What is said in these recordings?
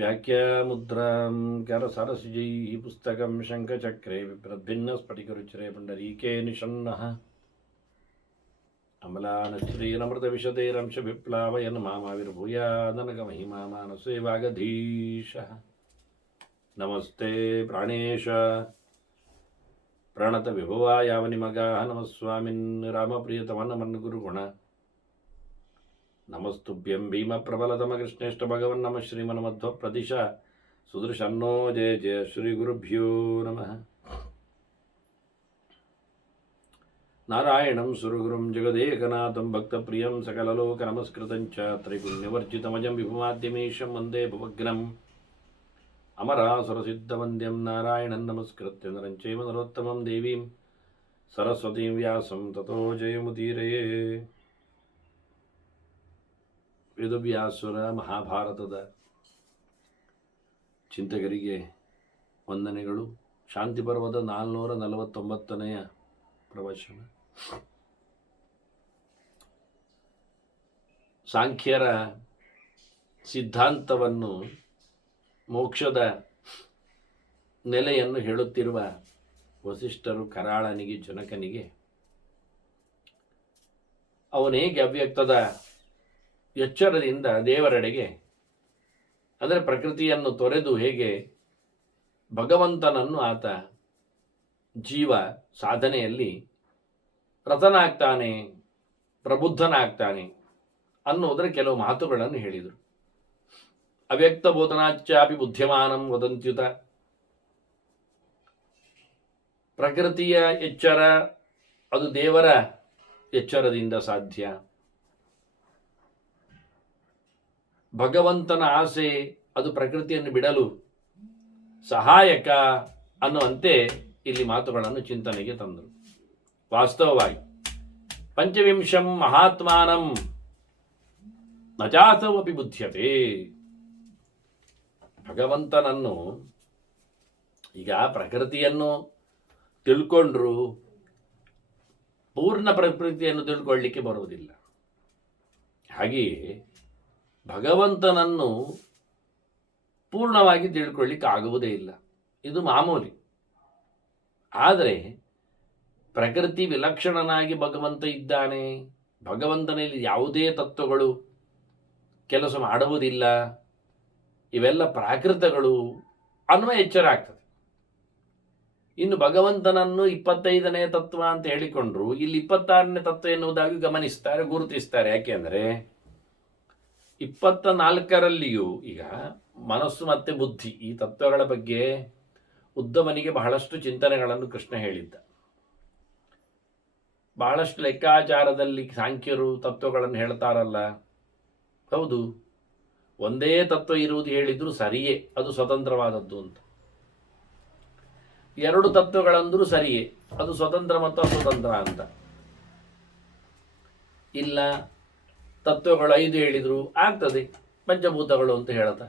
व्याख्यामुद्रां करसरसिजैः पुस्तकं शङ्खचक्रे बिभ्रद्भिन्नस्फटिकरुचिरे पुण्डरीके निषण्णः अमलानश्रीरमृतविशतेरंशविप्लावयन् मामाविर्भूयादनकमहिमा मानसे वागधीशः नमस्ते प्राणेश प्रणतविभवायावनिमगाः नमः स्वामिन् रामप्रियतमनमन्गुरुगुण नमस्तुभ्यं भीमप्रबलतमकृष्णेष्ट भगवन् नमः श्रीमन्मध्वप्रदिश सुदृशन्नो जय जय श्रीगुरुभ्यो नमः नारायणं सुरगुरुं जगदेकनाथं भक्तप्रियं सकललोकनमस्कृतं च त्रैगुण्यवर्जितमजं विभुमाद्यमीशं वन्दे भवग्नम् अमरासुरसिद्धवन्द्यं नारायणं नमस्कृत्य नरं चैव नरोत्तमं देवीं सरस्वतीं व्यासं ततो जयमुदीरये. ವೇದವ್ಯಾಸರ ಮಹಾಭಾರತದ ಚಿಂತಕರಿಗೆ ವಂದನೆಗಳು. ಶಾಂತಿ ಪರ್ವದ 449ನೆಯ ಪ್ರವಚನ. ಸಾಂಖ್ಯರ ಸಿದ್ಧಾಂತವನ್ನು, ಮೋಕ್ಷದ ನೆಲೆಯನ್ನು ಹೇಳುತ್ತಿರುವ ವಸಿಷ್ಠರು ಕರಾಳನಿಗೆ, ಜನಕನಿಗೆ ಅವನೇಗೆ ಅವ್ಯಕ್ತದ ಎಚ್ಚರದಿಂದ ದೇವರೆಡೆಗೆ, ಅಂದರೆ ಪ್ರಕೃತಿಯನ್ನು ತೊರೆದು ಹೇಗೆ ಭಗವಂತನನ್ನು ಆತ ಜೀವ ಸಾಧನೆಯಲ್ಲಿ ರತನಾಗ್ತಾನೆ, ಪ್ರಬುದ್ಧನಾಗ್ತಾನೆ ಅನ್ನೋದರ ಕೆಲವು ಮಾತುಗಳನ್ನು ಹೇಳಿದರು. ಅವ್ಯಕ್ತ ಬೋಧನಾಚ್ಚಾಪಿ ಬುದ್ಧಿಮಾನಂ ವದಂತ್ಯುತ. ಪ್ರಕೃತಿಯ ಎಚ್ಚರ ಅದು ದೇವರ ಎಚ್ಚರದಿಂದ ಸಾಧ್ಯ. ಭಗವಂತನ ಆಸೆ ಅದು ಪ್ರಕೃತಿಯನ್ನು ಬಿಡಲು ಸಹಾಯಕ ಅನ್ನುವಂತೆ ಇಲ್ಲಿ ಮಾತುಗಳನ್ನು ಚಿಂತನೆಗೆ ತಂದರು. ವಾಸ್ತವವಾಗಿ ಪಂಚವಿಂಶಂ ಮಹಾತ್ಮಾನಂ ನಜಾತವಪಿ ಬುದ್ಧ್ಯತೆ. ಭಗವಂತನನ್ನು ಈಗ ಪ್ರಕೃತಿಯನ್ನು ತಿಳ್ಕೊಂಡ್ರು ಪೂರ್ಣ ಪ್ರಕೃತಿಯನ್ನು ತಿಳ್ಕೊಳ್ಳಿಕ್ಕೆ ಬರುವುದಿಲ್ಲ. ಹಾಗೆಯೇ ಭಗವಂತನನ್ನು ಪೂರ್ಣವಾಗಿ ತಿಳ್ಕೊಳ್ಳಿಕ್ಕೆ ಆಗುವುದೇ ಇಲ್ಲ, ಇದು ಮಾಮೂಲಿ. ಆದರೆ ಪ್ರಕೃತಿ ವಿಲಕ್ಷಣನಾಗಿ ಭಗವಂತ ಇದ್ದಾನೆ, ಭಗವಂತನಲ್ಲಿ ಯಾವುದೇ ತತ್ವಗಳು ಕೆಲಸ ಮಾಡುವುದಿಲ್ಲ, ಇವೆಲ್ಲ ಪ್ರಾಕೃತಗಳು ಅನ್ನುವ ಎಚ್ಚರ ಆಗ್ತದೆ. ಇನ್ನು ಭಗವಂತನನ್ನು 25ನೇ ತತ್ವ ಅಂತ ಹೇಳಿಕೊಂಡ್ರು, ಇಲ್ಲಿ 26ನೇ ತತ್ವ ಎನ್ನುವುದಾಗಿ ಗಮನಿಸ್ತಾರೆ, ಗುರುತಿಸ್ತಾರೆ. ಯಾಕೆಂದರೆ 24ರಲ್ಲಿಯೂ ಈಗ ಮನಸ್ಸು ಮತ್ತು ಬುದ್ಧಿ ಈ ತತ್ವಗಳ ಬಗ್ಗೆ ಉದ್ಧವನಿಗೆ ಬಹಳಷ್ಟು ಚಿಂತನೆಗಳನ್ನು ಕೃಷ್ಣ ಹೇಳಿದ್ದ. ಬಹಳಷ್ಟು ಲೆಕ್ಕಾಚಾರದಲ್ಲಿ ಸಾಂಖ್ಯರು ತತ್ವಗಳನ್ನು ಹೇಳ್ತಾರಲ್ಲ, ಹೌದು, ಒಂದೇ ತತ್ವ ಇರುವುದು ಹೇಳಿದ್ರು ಸರಿಯೇ, ಅದು ಸ್ವತಂತ್ರವಾದದ್ದು ಅಂತ. 2 ತತ್ವಗಳಂದ್ರೂ ಸರಿಯೇ, ಅದು ಸ್ವತಂತ್ರ ಮತ್ತು ಅಸ್ವತಂತ್ರ ಅಂತ. ಇಲ್ಲ, ತತ್ವಗಳು 5 ಹೇಳಿದ್ರು ಆಗ್ತದೆ, ಪಂಚಭೂತಗಳು ಅಂತ ಹೇಳುತ್ತ.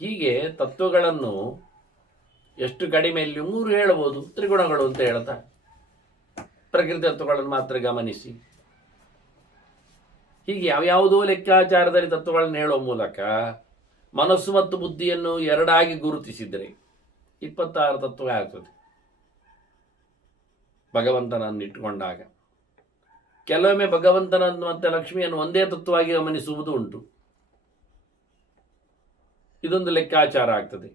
ಹೀಗೆ ತತ್ವಗಳನ್ನು ಎಷ್ಟು ಕಡಿಮೆಯಲ್ಲಿ 3 ಹೇಳಬಹುದು, ತ್ರಿಗುಣಗಳು ಅಂತ ಹೇಳುತ್ತಾ ಪ್ರಕೃತಿ ತತ್ವಗಳನ್ನು ಮಾತ್ರ ಗಮನಿಸಿ. ಹೀಗೆ ಯಾವ್ಯಾವುದೋ ಲೆಕ್ಕಾಚಾರದಲ್ಲಿ ತತ್ವಗಳನ್ನು ಹೇಳುವ ಮೂಲಕ ಮನಸ್ಸು ಮತ್ತು ಬುದ್ಧಿಯನ್ನು 2 ಗುರುತಿಸಿದರೆ 26 ತತ್ವ ಆಗ್ತದೆ ಭಗವಂತನನ್ನು ಇಟ್ಟುಕೊಂಡಾಗ. ಕೆಲವೊಮ್ಮೆ ಭಗವಂತನನ್ನು ಮತ್ತು ಲಕ್ಷ್ಮಿಯನ್ನು ಒಂದೇ ತತ್ವವಾಗಿ ಗಮನಿಸುವುದು ಉಂಟು, ಇದೊಂದು ಲೆಕ್ಕಾಚಾರ ಆಗ್ತದೆ.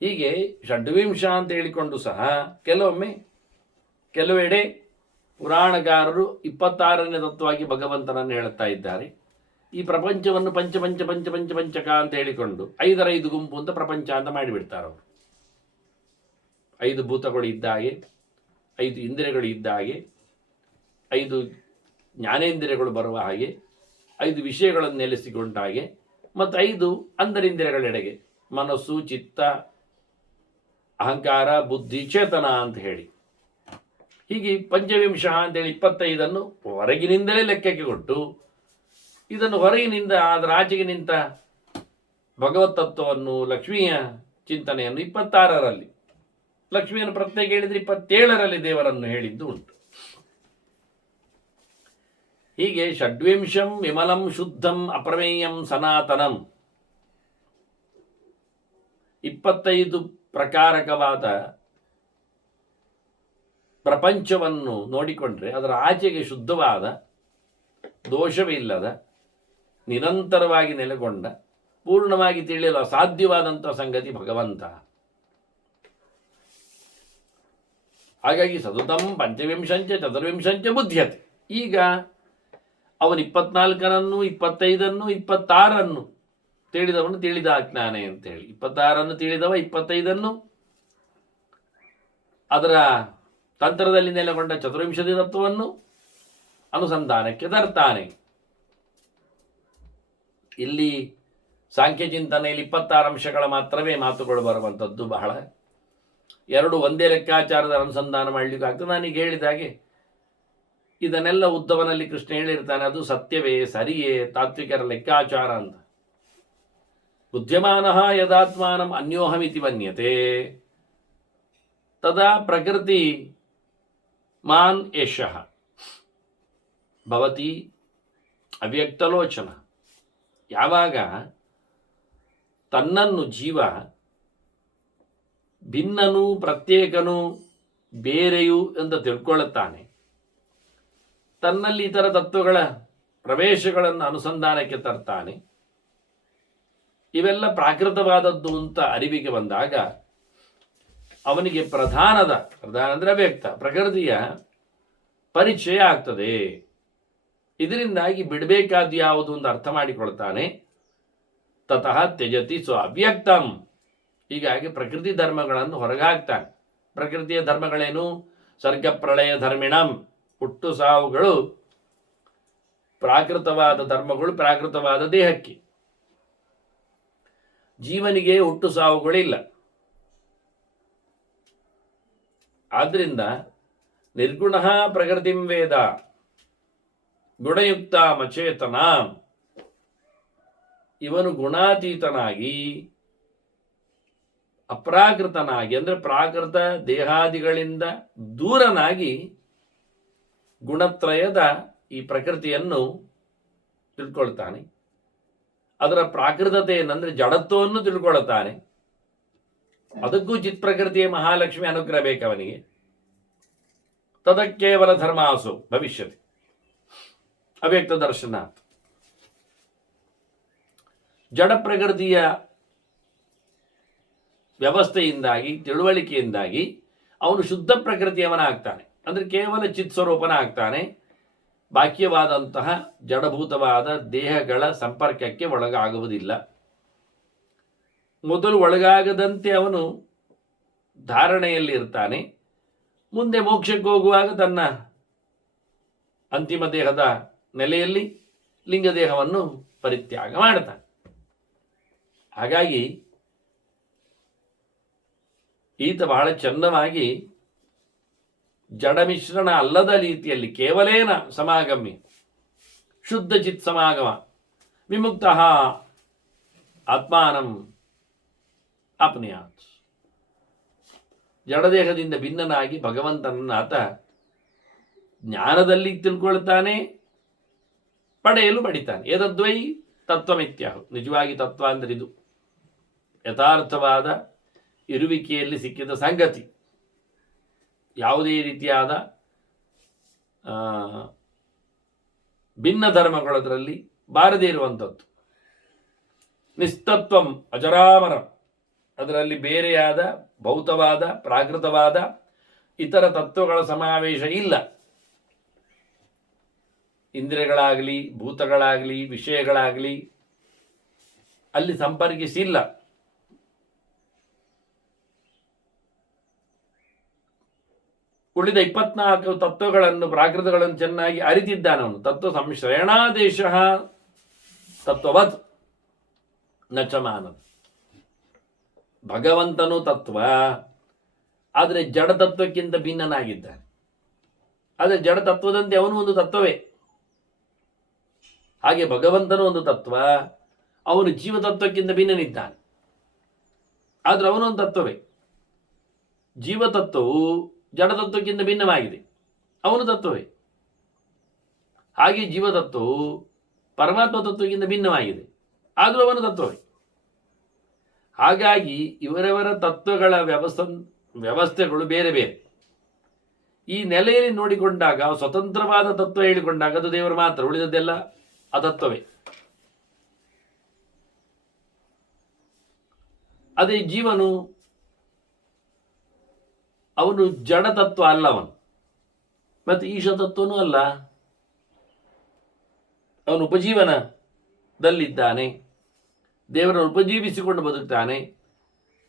ಹೀಗೆ ಷಡ್ವಿಂಶ ಅಂತ ಹೇಳಿಕೊಂಡು ಸಹ ಕೆಲವೆಡೆ ಪುರಾಣಗಾರರು 26ನೇ ತತ್ವವಾಗಿ ಭಗವಂತನನ್ನು ಹೇಳುತ್ತಾ ಇದ್ದಾರೆ. ಈ ಪ್ರಪಂಚವನ್ನು ಪಂಚಕ ಅಂತ ಹೇಳಿಕೊಂಡು 5 ಗುಂಪು ಅಂತ ಪ್ರಪಂಚ ಅಂತ ಮಾಡಿಬಿಡ್ತಾರೆ ಅವರು. 5 ಭೂತಗಳು ಇದ್ದ ಹಾಗೆ, 5 ಇಂದ್ರಿಯಗಳು ಇದ್ದ ಹಾಗೆ, 5 ಜ್ಞಾನೇಂದ್ರಿಯಗಳು ಬರುವ ಹಾಗೆ, 5 ವಿಷಯಗಳನ್ನು ನೆಲೆಸಿಕೊಂಡ ಹಾಗೆ, ಮತ್ತು 5 ಅಂತರಿಂದ್ರಿಯಗಳೆಡೆಗೆ ಮನಸ್ಸು, ಚಿತ್ತ, ಅಹಂಕಾರ, ಬುದ್ಧಿ, ಚೇತನ ಅಂತ ಹೇಳಿ ಹೀಗೆ ಪಂಚವಿಂಶ ಅಂತೇಳಿ 25 ಹೊರಗಿನಿಂದಲೇ ಲೆಕ್ಕಕ್ಕೆ ಕೊಟ್ಟು, ಇದನ್ನು ಹೊರಗಿನಿಂದ ಅದರ ಆಚೆಗೆ ನಿಂತ ಭಗವತ್ ತತ್ವವನ್ನು, ಲಕ್ಷ್ಮಿಯ ಚಿಂತನೆಯನ್ನು 26ರಲ್ಲಿ, ಲಕ್ಷ್ಮಿಯನ್ನು ಪ್ರತ್ಯೇಕ ಹೇಳಿದರೆ 27ರಲ್ಲಿ ದೇವರನ್ನು ಹೇಳಿದ್ದು ಉಂಟು. ಹೀಗೆ ಷಡ್ವಿಂಶಂ ವಿಮಲಂ ಶುದ್ಧಂ ಅಪ್ರಮೇಯಂ ಸನಾತನಂ 25 ಪ್ರಕಾರಕವಾದ ಪ್ರಪಂಚವನ್ನು ನೋಡಿಕೊಂಡ್ರೆ ಅದರ ಆಚೆಗೆ ಶುದ್ಧವಾದ ದೋಷವಿಲ್ಲದ ನಿರಂತರವಾಗಿ ನೆಲೆಗೊಂಡ ಪೂರ್ಣವಾಗಿ ತಿಳಿಯಲು ಅಸಾಧ್ಯವಾದಂಥ ಸಂಗತಿ ಭಗವಂತ. ಹಾಗಾಗಿ ಸತತಂ ಪಂಚವಿಂಶಂಚ ಚತುರ್ವಿಂಶಂಚ ಬುದ್ಧ್ಯತೆ. ಈಗ ಅವನು 24 25 26 ತಿಳಿದವನು ತಿಳಿದ ಅಜ್ಞಾನೆ ಅಂತೇಳಿ 26 ತಿಳಿದವ 25 ಅದರ ತಂತ್ರದಲ್ಲಿ ನೆಲೆಗೊಂಡ ಚತುರ್ವಿಂಶತಿ ತತ್ವವನ್ನು ಅನುಸಂಧಾನಕ್ಕೆ ತರ್ತಾನೆ. ಇಲ್ಲಿ ಸಾಂಖ್ಯ ಚಿಂತನೆಯಲ್ಲಿ 26 ಅಂಶಗಳ ಮಾತ್ರವೇ ಮಾತುಗಳು ಬರುವಂಥದ್ದು. ಬಹಳ ಎರಡು ಒಂದೇ ಲೆಕ್ಕಾಚಾರದ ಅನುಸಂಧಾನ ಮಾಡಲಿಕ್ಕೆ ಆಗ್ತದೆ. ನಾನೀಗ ಹೇಳಿದ ಹಾಗೆ ಇದನ್ನೆಲ್ಲ ಉದ್ದವನಲ್ಲಿ ಕೃಷ್ಣ ಹೇಳಿರ್ತಾನೆ. ಅದು ಸತ್ಯವೇ, ಸರಿಯೇ, ತಾತ್ವಿಕರ ಲೆಕ್ಕಾಚಾರ ಅಂತ. ಬುದ್ಧಿಮಾನಃ ಯದಾತ್ಮಾನಂ ಅನ್ಯೋಹಮಿತಿ ಮನ್ಯತೆ ತದಾ ಪ್ರಕೃತಿ ಮಾನ್ ಯಶಃ ಭವತಿ ಅವ್ಯಕ್ತಲೋಚನ. ಯಾವಾಗ ತನ್ನನ್ನು ಜೀವ ಭಿನ್ನನು, ಪ್ರತ್ಯೇಕನು, ಬೇರೆಯು ಎಂದು ತಿಳ್ಕೊಳ್ಳುತ್ತಾನೆ, ತನ್ನಲ್ಲಿ ಇತರ ತತ್ವಗಳ ಪ್ರವೇಶಗಳನ್ನು ಅನುಸಂಧಾನಕ್ಕೆ ತರ್ತಾನೆ, ಇವೆಲ್ಲ ಪ್ರಾಕೃತವಾದದ್ದು ಅಂತ ಅರಿವಿಗೆ ಬಂದಾಗ ಅವನಿಗೆ ಪ್ರಧಾನ ಅಂದರೆ ಅವ್ಯಕ್ತ ಪ್ರಕೃತಿಯ ಪರಿಚಯ ಆಗ್ತದೆ. ಇದರಿಂದಾಗಿ ಬಿಡಬೇಕಾದ ಯಾವುದು ಅಂತ ಅರ್ಥ ಮಾಡಿಕೊಳ್ತಾನೆ. ತತಃ ತ್ಯಜತಿ ಅವ್ಯಕ್ತಂ. ಹೀಗಾಗಿ ಪ್ರಕೃತಿ ಧರ್ಮಗಳನ್ನು ಹೊರಗಾಗ್ತಾನೆ. ಪ್ರಕೃತಿಯ ಧರ್ಮಗಳೇನು? ಸರ್ಗ ಪ್ರಳಯ ಧರ್ಮಿಣಂ, ಹುಟ್ಟು ಸಾವುಗಳು ಪ್ರಾಕೃತವಾದ ಧರ್ಮಗಳು, ಪ್ರಾಕೃತವಾದ ದೇಹಕ್ಕೆ. ಜೀವನಿಗೆ ಹುಟ್ಟು ಸಾವುಗಳಿಲ್ಲ. ಆದ್ರಿಂದ ನಿರ್ಗುಣ ಪ್ರಕೃತಿಂ ವೇದ ಗುಣಯುಕ್ತ ಮಚೇತನ. ಇವನು ಗುಣಾತೀತನಾಗಿ ಅಪ್ರಾಕೃತನಾಗಿ ಅಂದರೆ ಪ್ರಾಕೃತ ದೇಹಾದಿಗಳಿಂದ ದೂರನಾಗಿ ಗುಣತ್ರಯದ ಈ ಪ್ರಕೃತಿಯನ್ನು ತಿಳ್ಕೊಳ್ತಾನೆ. ಅದರ ಪ್ರಾಕೃತತೆ ಏನಂದ್ರೆ ಜಡತ್ವವನ್ನು ತಿಳ್ಕೊಳ್ತಾನೆ. ಅದಕ್ಕೂ ಚಿತ್ ಪ್ರಕೃತಿಯ ಮಹಾಲಕ್ಷ್ಮಿ ಅನುಗ್ರಹ ಬೇಕವನಿಗೆ. ತದಕ್ಕೇವಲ ಧರ್ಮಾಸು ಭವಿಷ್ಯತಿ ಅವ್ಯಕ್ತ ದರ್ಶನ. ಜಡ ಪ್ರಕೃತಿಯ ವ್ಯವಸ್ಥೆಯಿಂದಾಗಿ, ತಿಳುವಳಿಕೆಯಿಂದಾಗಿ ಅವನು ಶುದ್ಧ ಪ್ರಕೃತಿಯವನ ಆಗ್ತಾನೆ. ಅಂದರೆ ಕೇವಲ ಚಿತ್ ಸ್ವರೂಪನ ಆಗ್ತಾನೆ. ಬಾಹ್ಯವಾದಂತಹ ಜಡಭೂತವಾದ ದೇಹಗಳ ಸಂಪರ್ಕಕ್ಕೆ ಒಳಗಾಗುವುದಿಲ್ಲ. ಮೊದಲು ಒಳಗಾಗದಂತೆ ಅವನು ಧಾರಣೆಯಲ್ಲಿ ಇರ್ತಾನೆ. ಮುಂದೆ ಮೋಕ್ಷಕ್ಕೆ ಹೋಗುವಾಗ ತನ್ನ ಅಂತಿಮ ದೇಹದ ನೆಲೆಯಲ್ಲಿ ಲಿಂಗದೇಹವನ್ನು ಪರಿತ್ಯಾಗ ಮಾಡ್ತಾನೆ. ಹಾಗಾಗಿ ಈತ ಬಹಳ ಚಂದವಾಗಿ ಜಡ ಮಿಶ್ರಣ ಅಲ್ಲದ ರೀತಿಯಲ್ಲಿ ಕೇವಲೇನ ಸಮಾಗಮ್ಯ ಶುದ್ಧ ಚಿತ್ ಸಮಾಗಮ ವಿಮುಕ್ತ ಆತ್ಮಾನಂ ಆಪ್ನುಯಾತ್. ಜಡದೇಹದಿಂದ ಭಿನ್ನನಾಗಿ ಭಗವಂತನನ್ನು ಆತ ಜ್ಞಾನದಲ್ಲಿ ತಿಳ್ಕೊಳ್ತಾನೆ, ಪಡೆಯಲು ಪಡಿತಾನೆ. ಏತದ್ವೈ ತತ್ವಮಿತ್ಯಾಹು. ನಿಜವಾಗಿ ತತ್ವ ಅಂದರೆ ಇದು ಯಥಾರ್ಥವಾದ ಇರುವಿಕೆಯಲ್ಲಿ ಸಿಕ್ಕಿದ ಸಂಗತಿ. ಯಾವುದೇ ರೀತಿಯಾದ ಭಿನ್ನ ಧರ್ಮಗಳದರಲ್ಲಿ ಬಾರದೇ ಇರುವಂಥದ್ದು. ನಿಸ್ತತ್ವಂ ಅಜರಾಮರ. ಅದರಲ್ಲಿ ಬೇರೆಯಾದ ಭೌತವಾದ, ಪ್ರಾಕೃತವಾದ ಇತರ ತತ್ವಗಳ ಸಮಾವೇಶ ಇಲ್ಲ. ಇಂದ್ರಿಯಗಳಾಗಲಿ, ಭೂತಗಳಾಗಲಿ, ವಿಷಯಗಳಾಗಲಿ ಅಲ್ಲಿ ಸಂಪರ್ಕಿಸಿಲ್ಲ. ಉಳಿದ 24 ತತ್ವಗಳನ್ನು, ಪ್ರಾಕೃತಗಳನ್ನು ಚೆನ್ನಾಗಿ ಅರಿತಿದ್ದಾನವನು. ತತ್ವ ಸಂಶ್ರಯಣಾದೇಶ ತತ್ವವತ್ ನಚಮಾನದ. ಭಗವಂತನು ತತ್ವ, ಆದರೆ ಜಡತತ್ವಕ್ಕಿಂತ ಭಿನ್ನನಾಗಿದ್ದಾನೆ. ಆದರೆ ಜಡತತ್ವದಂತೆ ಅವನು ಒಂದು ತತ್ವವೇ. ಹಾಗೆ ಭಗವಂತನು ಒಂದು ತತ್ವ, ಅವನು ಜೀವತತ್ವಕ್ಕಿಂತ ಭಿನ್ನನಿದ್ದಾನೆ. ಆದರೆ ಅವನೊಂದು ತತ್ವವೇ. ಜೀವತತ್ವವು ಜಡತತ್ವಕ್ಕಿಂತ ಭಿನ್ನವಾಗಿದೆ, ಅವನು ತತ್ವವೇ. ಹಾಗೆ ಜೀವತತ್ವವು ಪರಮಾತ್ಮ ತತ್ವಕ್ಕಿಂತ ಭಿನ್ನವಾಗಿದೆ, ಆದರೂ ಅವನ ತತ್ವವೇ. ಹಾಗಾಗಿ ಇವರವರ ತತ್ವಗಳ ವ್ಯವಸ್ಥೆಗಳು ಬೇರೆ ಬೇರೆ. ಈ ನೆಲೆಯಲ್ಲಿ ನೋಡಿಕೊಂಡಾಗ ಸ್ವತಂತ್ರವಾದ ತತ್ವ ಹೇಳಿಕೊಂಡಾಗ ಅದು ದೇವರು ಮಾತ್ರ, ಉಳಿದದ್ದೆಲ್ಲ ಅತತ್ವವೇ. ಅದೇ ಜೀವನು ಅವನು ಜಡತತ್ವ ಅಲ್ಲ, ಅವನು ಮತ್ತು ಈಶತತ್ವನೂ ಅಲ್ಲ. ಅವನು ಉಪಜೀವನದಲ್ಲಿದ್ದಾನೆ, ದೇವರನ್ನು ಉಪಜೀವಿಸಿಕೊಂಡು ಬದುಕ್ತಾನೆ.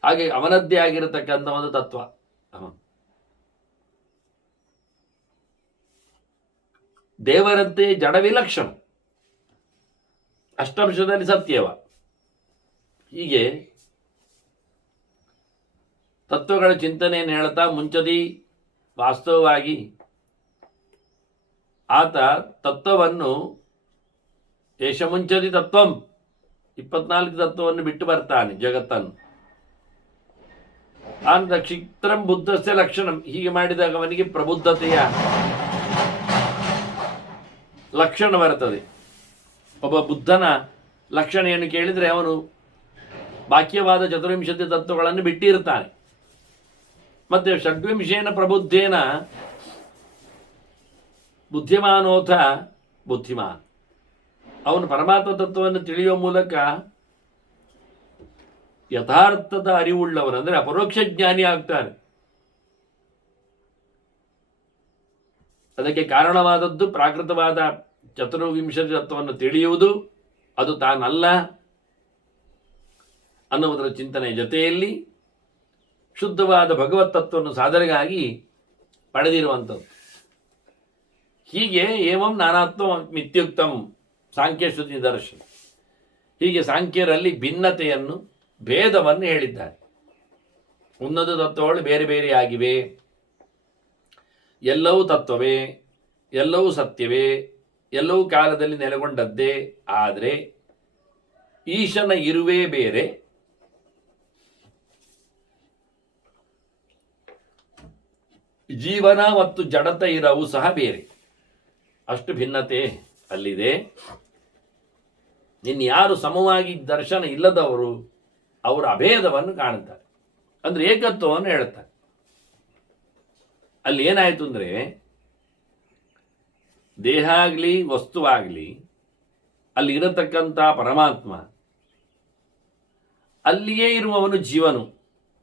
ಹಾಗೆ ಅವನದ್ದೇ ಆಗಿರತಕ್ಕಂಥ ಒಂದು ತತ್ವ ಅವನು. ದೇವರಂತೆ ಜಡ ವಿಲಕ್ಷಣ, ಅಷ್ಟಂಶದಲ್ಲಿ ಸತ್ಯವ. ಹೀಗೆ ತತ್ವಗಳ ಚಿಂತನೆಯನ್ನು ಹೇಳ್ತಾ ಮುಂಚದಿ ವಾಸ್ತವವಾಗಿ ಆತ ತತ್ವವನ್ನು ಏಷ ಮುಂಚದಿ ತತ್ವಂ 24 ತತ್ವವನ್ನು ಬಿಟ್ಟು ಬರ್ತಾನೆ ಜಗತ್ತನ್ನು. ಆನಂದ ಕ್ಷಿತ್ರಂ ಬುದ್ಧಸ್ಯ ಲಕ್ಷಣಂ, ಹೀಗೆ ಮಾಡಿದಾಗ ಅವನಿಗೆ ಪ್ರಬುದ್ಧತೆಯ ಲಕ್ಷಣ ಬರುತ್ತದೆ. ಒಬ್ಬ ಬುದ್ಧನ ಲಕ್ಷಣ ಏನು ಕೇಳಿದರೆ ಅವನು ಬಾಕ್ಯವಾದ ಚತುರ್ವಿಂಶತಿ ತತ್ವಗಳನ್ನು ಬಿಟ್ಟಿರ್ತಾನೆ. ಮತ್ತೆ ಷಡ್ವಿಂಶೇನ ಪ್ರಬುದ್ಧೇನ ಬುದ್ಧಿಮಾನೋಥ ಬುದ್ಧಿಮಾನ್, ಅವನು ಪರಮಾತ್ಮ ತತ್ವವನ್ನು ತಿಳಿಯುವ ಮೂಲಕ ಯಥಾರ್ಥದ ಅರಿವುಳ್ಳವನು, ಅಂದರೆ ಅಪರೋಕ್ಷ ಜ್ಞಾನಿ ಆಗ್ತಾನೆ. ಅದಕ್ಕೆ ಕಾರಣವಾದದ್ದು ಪ್ರಾಕೃತವಾದ ಚತುರ್ವಿಂಶತಿ ತತ್ವವನ್ನು ತಿಳಿಯುವುದು, ಅದು ತಾನಲ್ಲ ಅನ್ನುವುದರ ಚಿಂತನೆಯ ಜೊತೆಯಲ್ಲಿ ಶುದ್ಧವಾದ ಭಗವತ್ ತತ್ವವನ್ನು ಸಾಧನೆಗಾಗಿ ಪಡೆದಿರುವಂಥದ್ದು. ಹೀಗೆ ಏವಂ ನಾನಾತ್ಮ ಮಿತ್ಯುಕ್ತಂ ಸಾಂಖ್ಯಶ್ರುತಿ ನಿದರ್ಶನ. ಹೀಗೆ ಸಾಂಖ್ಯರಲ್ಲಿ ಭಿನ್ನತೆಯನ್ನು, ಭೇದವನ್ನು ಹೇಳಿದ್ದಾರೆ. ಉನ್ನತ ತತ್ವಗಳು ಬೇರೆ ಬೇರೆಯಾಗಿವೆ, ಎಲ್ಲವೂ ತತ್ವವೇ, ಎಲ್ಲವೂ ಸತ್ಯವೇ, ಎಲ್ಲವೂ ಕಾಲದಲ್ಲಿ ನೆಲೆಗೊಂಡದ್ದೇ. ಆದರೆ ಈಶನ ಇರುವೇ ಬೇರೆ, ಜೀವನ ಮತ್ತು ಜಡತ ಇರವು ಸಹ ಬೇರೆ. ಅಷ್ಟು ಭಿನ್ನತೆ ಅಲ್ಲಿದೆ. ಇನ್ಯಾರು ಸಮವಾಗಿ ದರ್ಶನ ಇಲ್ಲದವರು ಅವರು ಅಭೇದವನ್ನು ಕಾಣುತ್ತಾರೆ, ಅಂದರೆ ಏಕತ್ವವನ್ನು ಹೇಳುತ್ತಾರೆ. ಅಲ್ಲಿ ಏನಾಯಿತು ಅಂದರೆ, ದೇಹ ಆಗಲಿ ವಸ್ತುವಾಗಲಿ ಅಲ್ಲಿ ಇರತಕ್ಕಂಥ ಪರಮಾತ್ಮ, ಅಲ್ಲಿಯೇ ಇರುವವನು ಜೀವನು.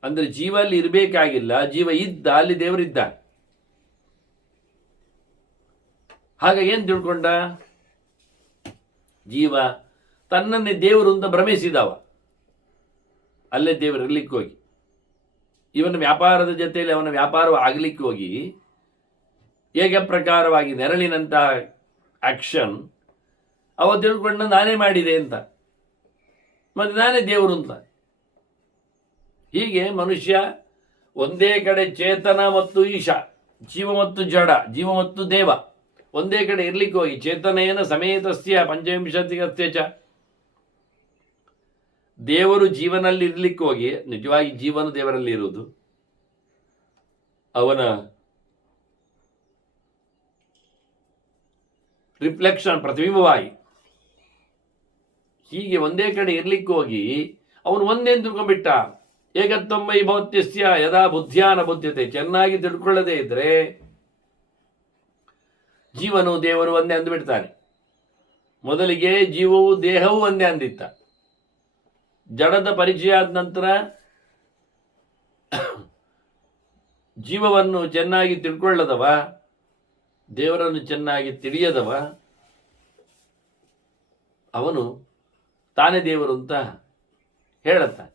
ಅಂದರೆ ಜೀವ ಅಲ್ಲಿ ಇರಬೇಕಾಗಿಲ್ಲ, ಜೀವ ಇದ್ದ, ಅಲ್ಲಿ ದೇವರಿದ್ದ. ಹಾಗೆ ಏನು ತಿಳ್ಕೊಂಡ, ಜೀವ ತನ್ನನ್ನೇ ದೇವರು ಅಂತ ಭ್ರಮಿಸಿದವ, ಅಲ್ಲೇ ದೇವರು ಇರ್ಲಿಕ್ಕೆ ಹೋಗಿ, ಇವನ ವ್ಯಾಪಾರದ ಜೊತೆಯಲ್ಲಿ ಅವನ ವ್ಯಾಪಾರ ಆಗಲಿಕ್ಕೆ ಹೋಗಿ ಹೇಗೆ ಪ್ರಕಾರವಾಗಿ ನೆರಳಿನಂತಹ ಆಕ್ಷನ್ ಅವ ತಿಳ್ಕೊಂಡ ನಾನೇ ಮಾಡಿದೆ ಅಂತ, ಮತ್ತು ನಾನೇ ದೇವರು ಅಂತ. ಹೀಗೆ ಮನುಷ್ಯ ಒಂದೇ ಕಡೆ ಚೇತನ ಮತ್ತು ಈಶ, ಜೀವ ಮತ್ತು ಜಡ, ಜೀವ ಮತ್ತು ದೇವ ಒಂದೇ ಕಡೆ ಇರ್ಲಿಕ್ಕೆ ಹೋಗಿ ಚೇತನೇನ ಸಮೇತಸ್ಯ ಪಂಚವಿಂಶತಿಗಸ್ಯ ಚ, ದೇವರು ಜೀವನಲ್ಲಿ ಇರ್ಲಿಕ್ಕೆ ಹೋಗಿ, ನಿಜವಾಗಿ ಜೀವನ ದೇವರಲ್ಲಿ ಇರುವುದು, ಅವನ ರಿಫ್ಲೆಕ್ಷನ್ ಪ್ರತಿಬಿಂಬವಾಗಿ. ಹೀಗೆ ಒಂದೇ ಕಡೆ ಇರ್ಲಿಕ್ಕೆ ಹೋಗಿ ಅವನು ಒಂದೇನು ತಿಳ್ಕೊಂಡ್ಬಿಟ್ಟ. ಏಕತ್ವಮಯಿ ಭವತ್ಯಸ್ಯ ಯದಾ ಬುದ್ಧಿಯಾನ ಬುದ್ಧತೆ, ಚೆನ್ನಾಗಿ ತಿಳ್ಕೊಳ್ಳದೇ ಇದ್ರೆ ಜೀವನು ದೇವರು ಒಂದೇ ಅಂದುಬಿಡ್ತಾನೆ. ಮೊದಲಿಗೆ ಜೀವವು ದೇಹವು ಒಂದೇ ಅಂದಿತ್ತ, ಜಡದ ಪರಿಚಯ ಆದ ನಂತರ ಜೀವವನ್ನು ಚೆನ್ನಾಗಿ ತಿಳ್ಕೊಳ್ಳದವ, ದೇವರನ್ನು ಚೆನ್ನಾಗಿ ತಿಳಿಯದವ, ಅವನು ತಾನೇ ದೇವರು ಅಂತ ಹೇಳುತ್ತಾನೆ.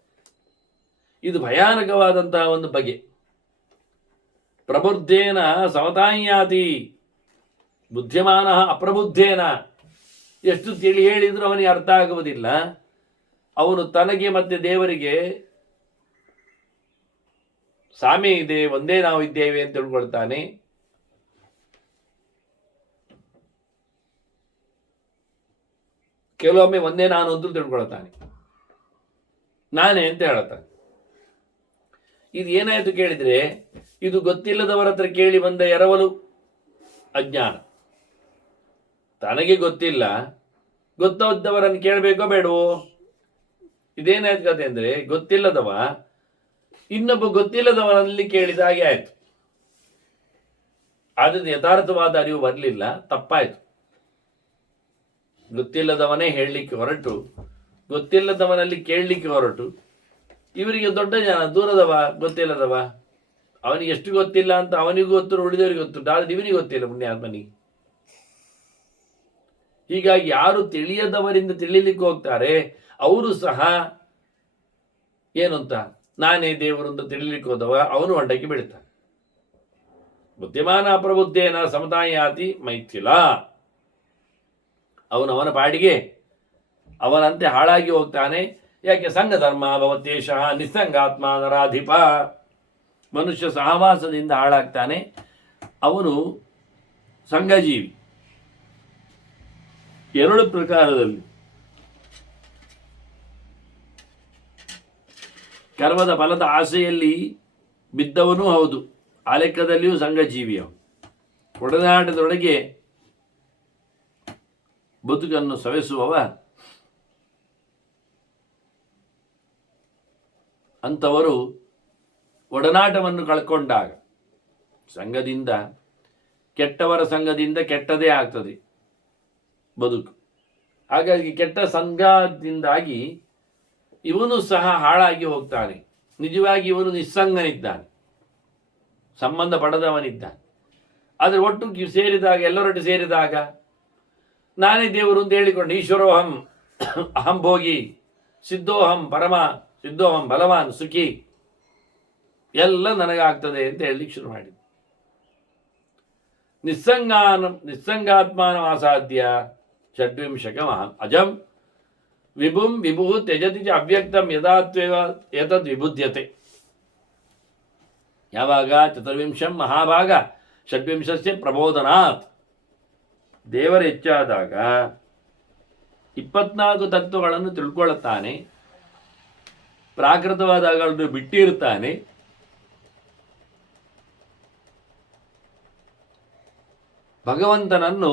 ಇದು ಭಯಾನಕವಾದಂತಹ ಒಂದು ಬಗೆ. ಪ್ರಬುದ್ಧೇನ ಸಮತಾಯಾತಿ ಬುದ್ಧಿಮಾನ ಅಪ್ರಬುದ್ಧೇನ, ಎಷ್ಟು ತಿಳಿ ಹೇಳಿದರೂ ಅವನಿಗೆ ಅರ್ಥ ಆಗುವುದಿಲ್ಲ. ಅವನು ತನಗೆ ಮತ್ತೆ ದೇವರಿಗೆ ಸಾಮ್ಯ ಇದೆ, ಒಂದೇ ನಾವು ಇದ್ದೇವೆ ಅಂತ ತಿಳ್ಕೊಳ್ತಾನೆ. ಕೆಲವೊಮ್ಮೆ ಒಂದೇ ನಾನು ಅಂತ ತಿಳ್ಕೊಳ್ತಾನೆ, ನಾನೇ ಅಂತ ಹೇಳ್ತಾನೆ. ಇದು ಏನಾಯಿತು ಕೇಳಿದರೆ, ಇದು ಗೊತ್ತಿಲ್ಲದವರ ಹತ್ರ ಕೇಳಿ ಬಂದ ಎರವಲು ಅಜ್ಞಾನ. ತನಗೆ ಗೊತ್ತಿಲ್ಲ, ಗೊತ್ತಿದ್ದವರನ್ನು ಕೇಳಬೇಕೋ ಬೇಡವೋ? ಇದೇನಾಯ್ತು ಕತೆ ಅಂದರೆ, ಗೊತ್ತಿಲ್ಲದವ ಇನ್ನೊಬ್ಬ ಗೊತ್ತಿಲ್ಲದವನಲ್ಲಿ ಕೇಳಿದ ಹಾಗೆ ಆಯ್ತು. ಆದ್ರೆ ಯಥಾರ್ಥವಾದ ಅರಿವು ಬರಲಿಲ್ಲ, ತಪ್ಪಾಯ್ತು. ಗೊತ್ತಿಲ್ಲದವನೇ ಹೇಳಲಿಕ್ಕೆ ಹೊರಟು, ಗೊತ್ತಿಲ್ಲದವನಲ್ಲಿ ಕೇಳಲಿಕ್ಕೆ ಹೊರಟು. ಇವರಿಗೆ ದೊಡ್ಡ ಜನ, ದೂರದವ, ಗೊತ್ತಿಲ್ಲದವ, ಅವನಿಗೆ ಎಷ್ಟು ಗೊತ್ತಿಲ್ಲ ಅಂತ ಅವನಿಗೂ ಗೊತ್ತು, ಉಳಿದವರಿಗೆ ಗೊತ್ತು, ಆದ್ರೆ ಇವನಿಗೆ ಗೊತ್ತಿಲ್ಲ ಪುಣ್ಯಾತ್ಮನಿಗೆ. ಹೀಗಾಗಿ ಯಾರು ತಿಳಿಯದವರಿಂದ ತಿಳಿಲಿಕ್ಕೆ ಹೋಗ್ತಾರೆ ಅವರು ಸಹ ಏನು ಅಂತ ನಾನೇ ದೇವರು ಅಂತ ತಿಳಿಲಿಕ್ಕೆ ಹೋದವ ಅವನು ಹೊಂಡಕ್ಕೆ ಬೀಳ್ತಾನೆ. ಬುದ್ಧಿಮಾನ ಪ್ರಬುದ್ಧೇನ ಸಮತಾಯಾತಿ ಮೈಥಿಲ. ಅವನ ಪಾಡಿಗೆ ಅವನಂತೆ ಹಾಳಾಗಿ ಹೋಗ್ತಾನೆ. ಯಾಕೆ? ಸಂಘ ಧರ್ಮ ಭವತೇಶ ನಿಸ್ಸಂಗಾತ್ಮ ನರಾಧಿಪ. ಮನುಷ್ಯ ಸಹವಾಸದಿಂದ ಹಾಳಾಗ್ತಾನೆ. ಅವನು ಸಂಘಜೀವಿ. ಎರಡು ಪ್ರಕಾರದಲ್ಲಿ, ಕರ್ಮದ ಫಲದ ಆಸೆಯಲ್ಲಿ ಬಿದ್ದವನೂ ಹೌದು, ಆ ಲೆಕ್ಕದಲ್ಲಿಯೂ ಸಂಘಜೀವಿ. ಅವನು ಒಡನಾಟದೊಳಗೆ ಬದುಕನ್ನು ಸವೆಸುವವ. ಅಂಥವರು ಒಡನಾಟವನ್ನು ಕಳ್ಕೊಂಡಾಗ ಸಂಘದಿಂದ, ಕೆಟ್ಟವರ ಸಂಘದಿಂದ ಕೆಟ್ಟದೇ ಆಗ್ತದೆ ಬದುಕು. ಹಾಗಾಗಿ ಕೆಟ್ಟ ಸಂಘದಿಂದಾಗಿ ಇವನು ಸಹ ಹಾಳಾಗಿ ಹೋಗ್ತಾನೆ. ನಿಜವಾಗಿ ಇವನು ನಿಸ್ಸಂಗನಿದ್ದಾನೆ, ಸಂಬಂಧ ಪಡೆದವನಿದ್ದಾನೆ. ಆದರೆ ಒಟ್ಟು ಸೇರಿದಾಗ, ಎಲ್ಲರೊಟ್ಟು ಸೇರಿದಾಗ ನಾನೇ ದೇವರು ಅಂತ ಹೇಳಿಕೊಂಡು ಈಶ್ವರೋಹಂ ಅಹಂ ಭೋಗಿ ಸಿದ್ಧೋಹಂ ಪರಮ ಸಿದ್ಧೋಹಂ ಬಲವಾನ್ ಸುಖಿ ಎಲ್ಲ ನನಗಾಗ್ತದೆ ಅಂತ ಹೇಳಲಿಕ್ಕೆ ಶುರು ಮಾಡಿದ. ನಿಸ್ಸಂಗಾತ್ಮಾನ ಅಸಾಧ್ಯ ಷಡ್ವಿಂಶಕ ಅಜಂ ವಿಭುಂ ವಿಭು ತ್ಯಜತಿ ಚ ಅವ್ಯಕ್ತಂ ಯದಾತ್ವೇವ ಏತದ್ ವಿಬುಧ್ಯತೆ. ಯಾವಾಗ? ಚತುರ್ವಿಂಶಂ ಮಹಾಭಾಗ ಷಡ್ವಿಂಶಸ್ಯ ಪ್ರಬೋಧನಾತ್. ದೇವರ ಹೆಚ್ಚಾದಾಗ 24 ತತ್ವಗಳನ್ನು ತಿಳ್ಕೊಳ್ಳುತ್ತಾನೆ, ಪ್ರಾಕೃತವಾದಗಳನ್ನು ಬಿಟ್ಟಿರ್ತಾನೆ. ಭಗವಂತನನ್ನು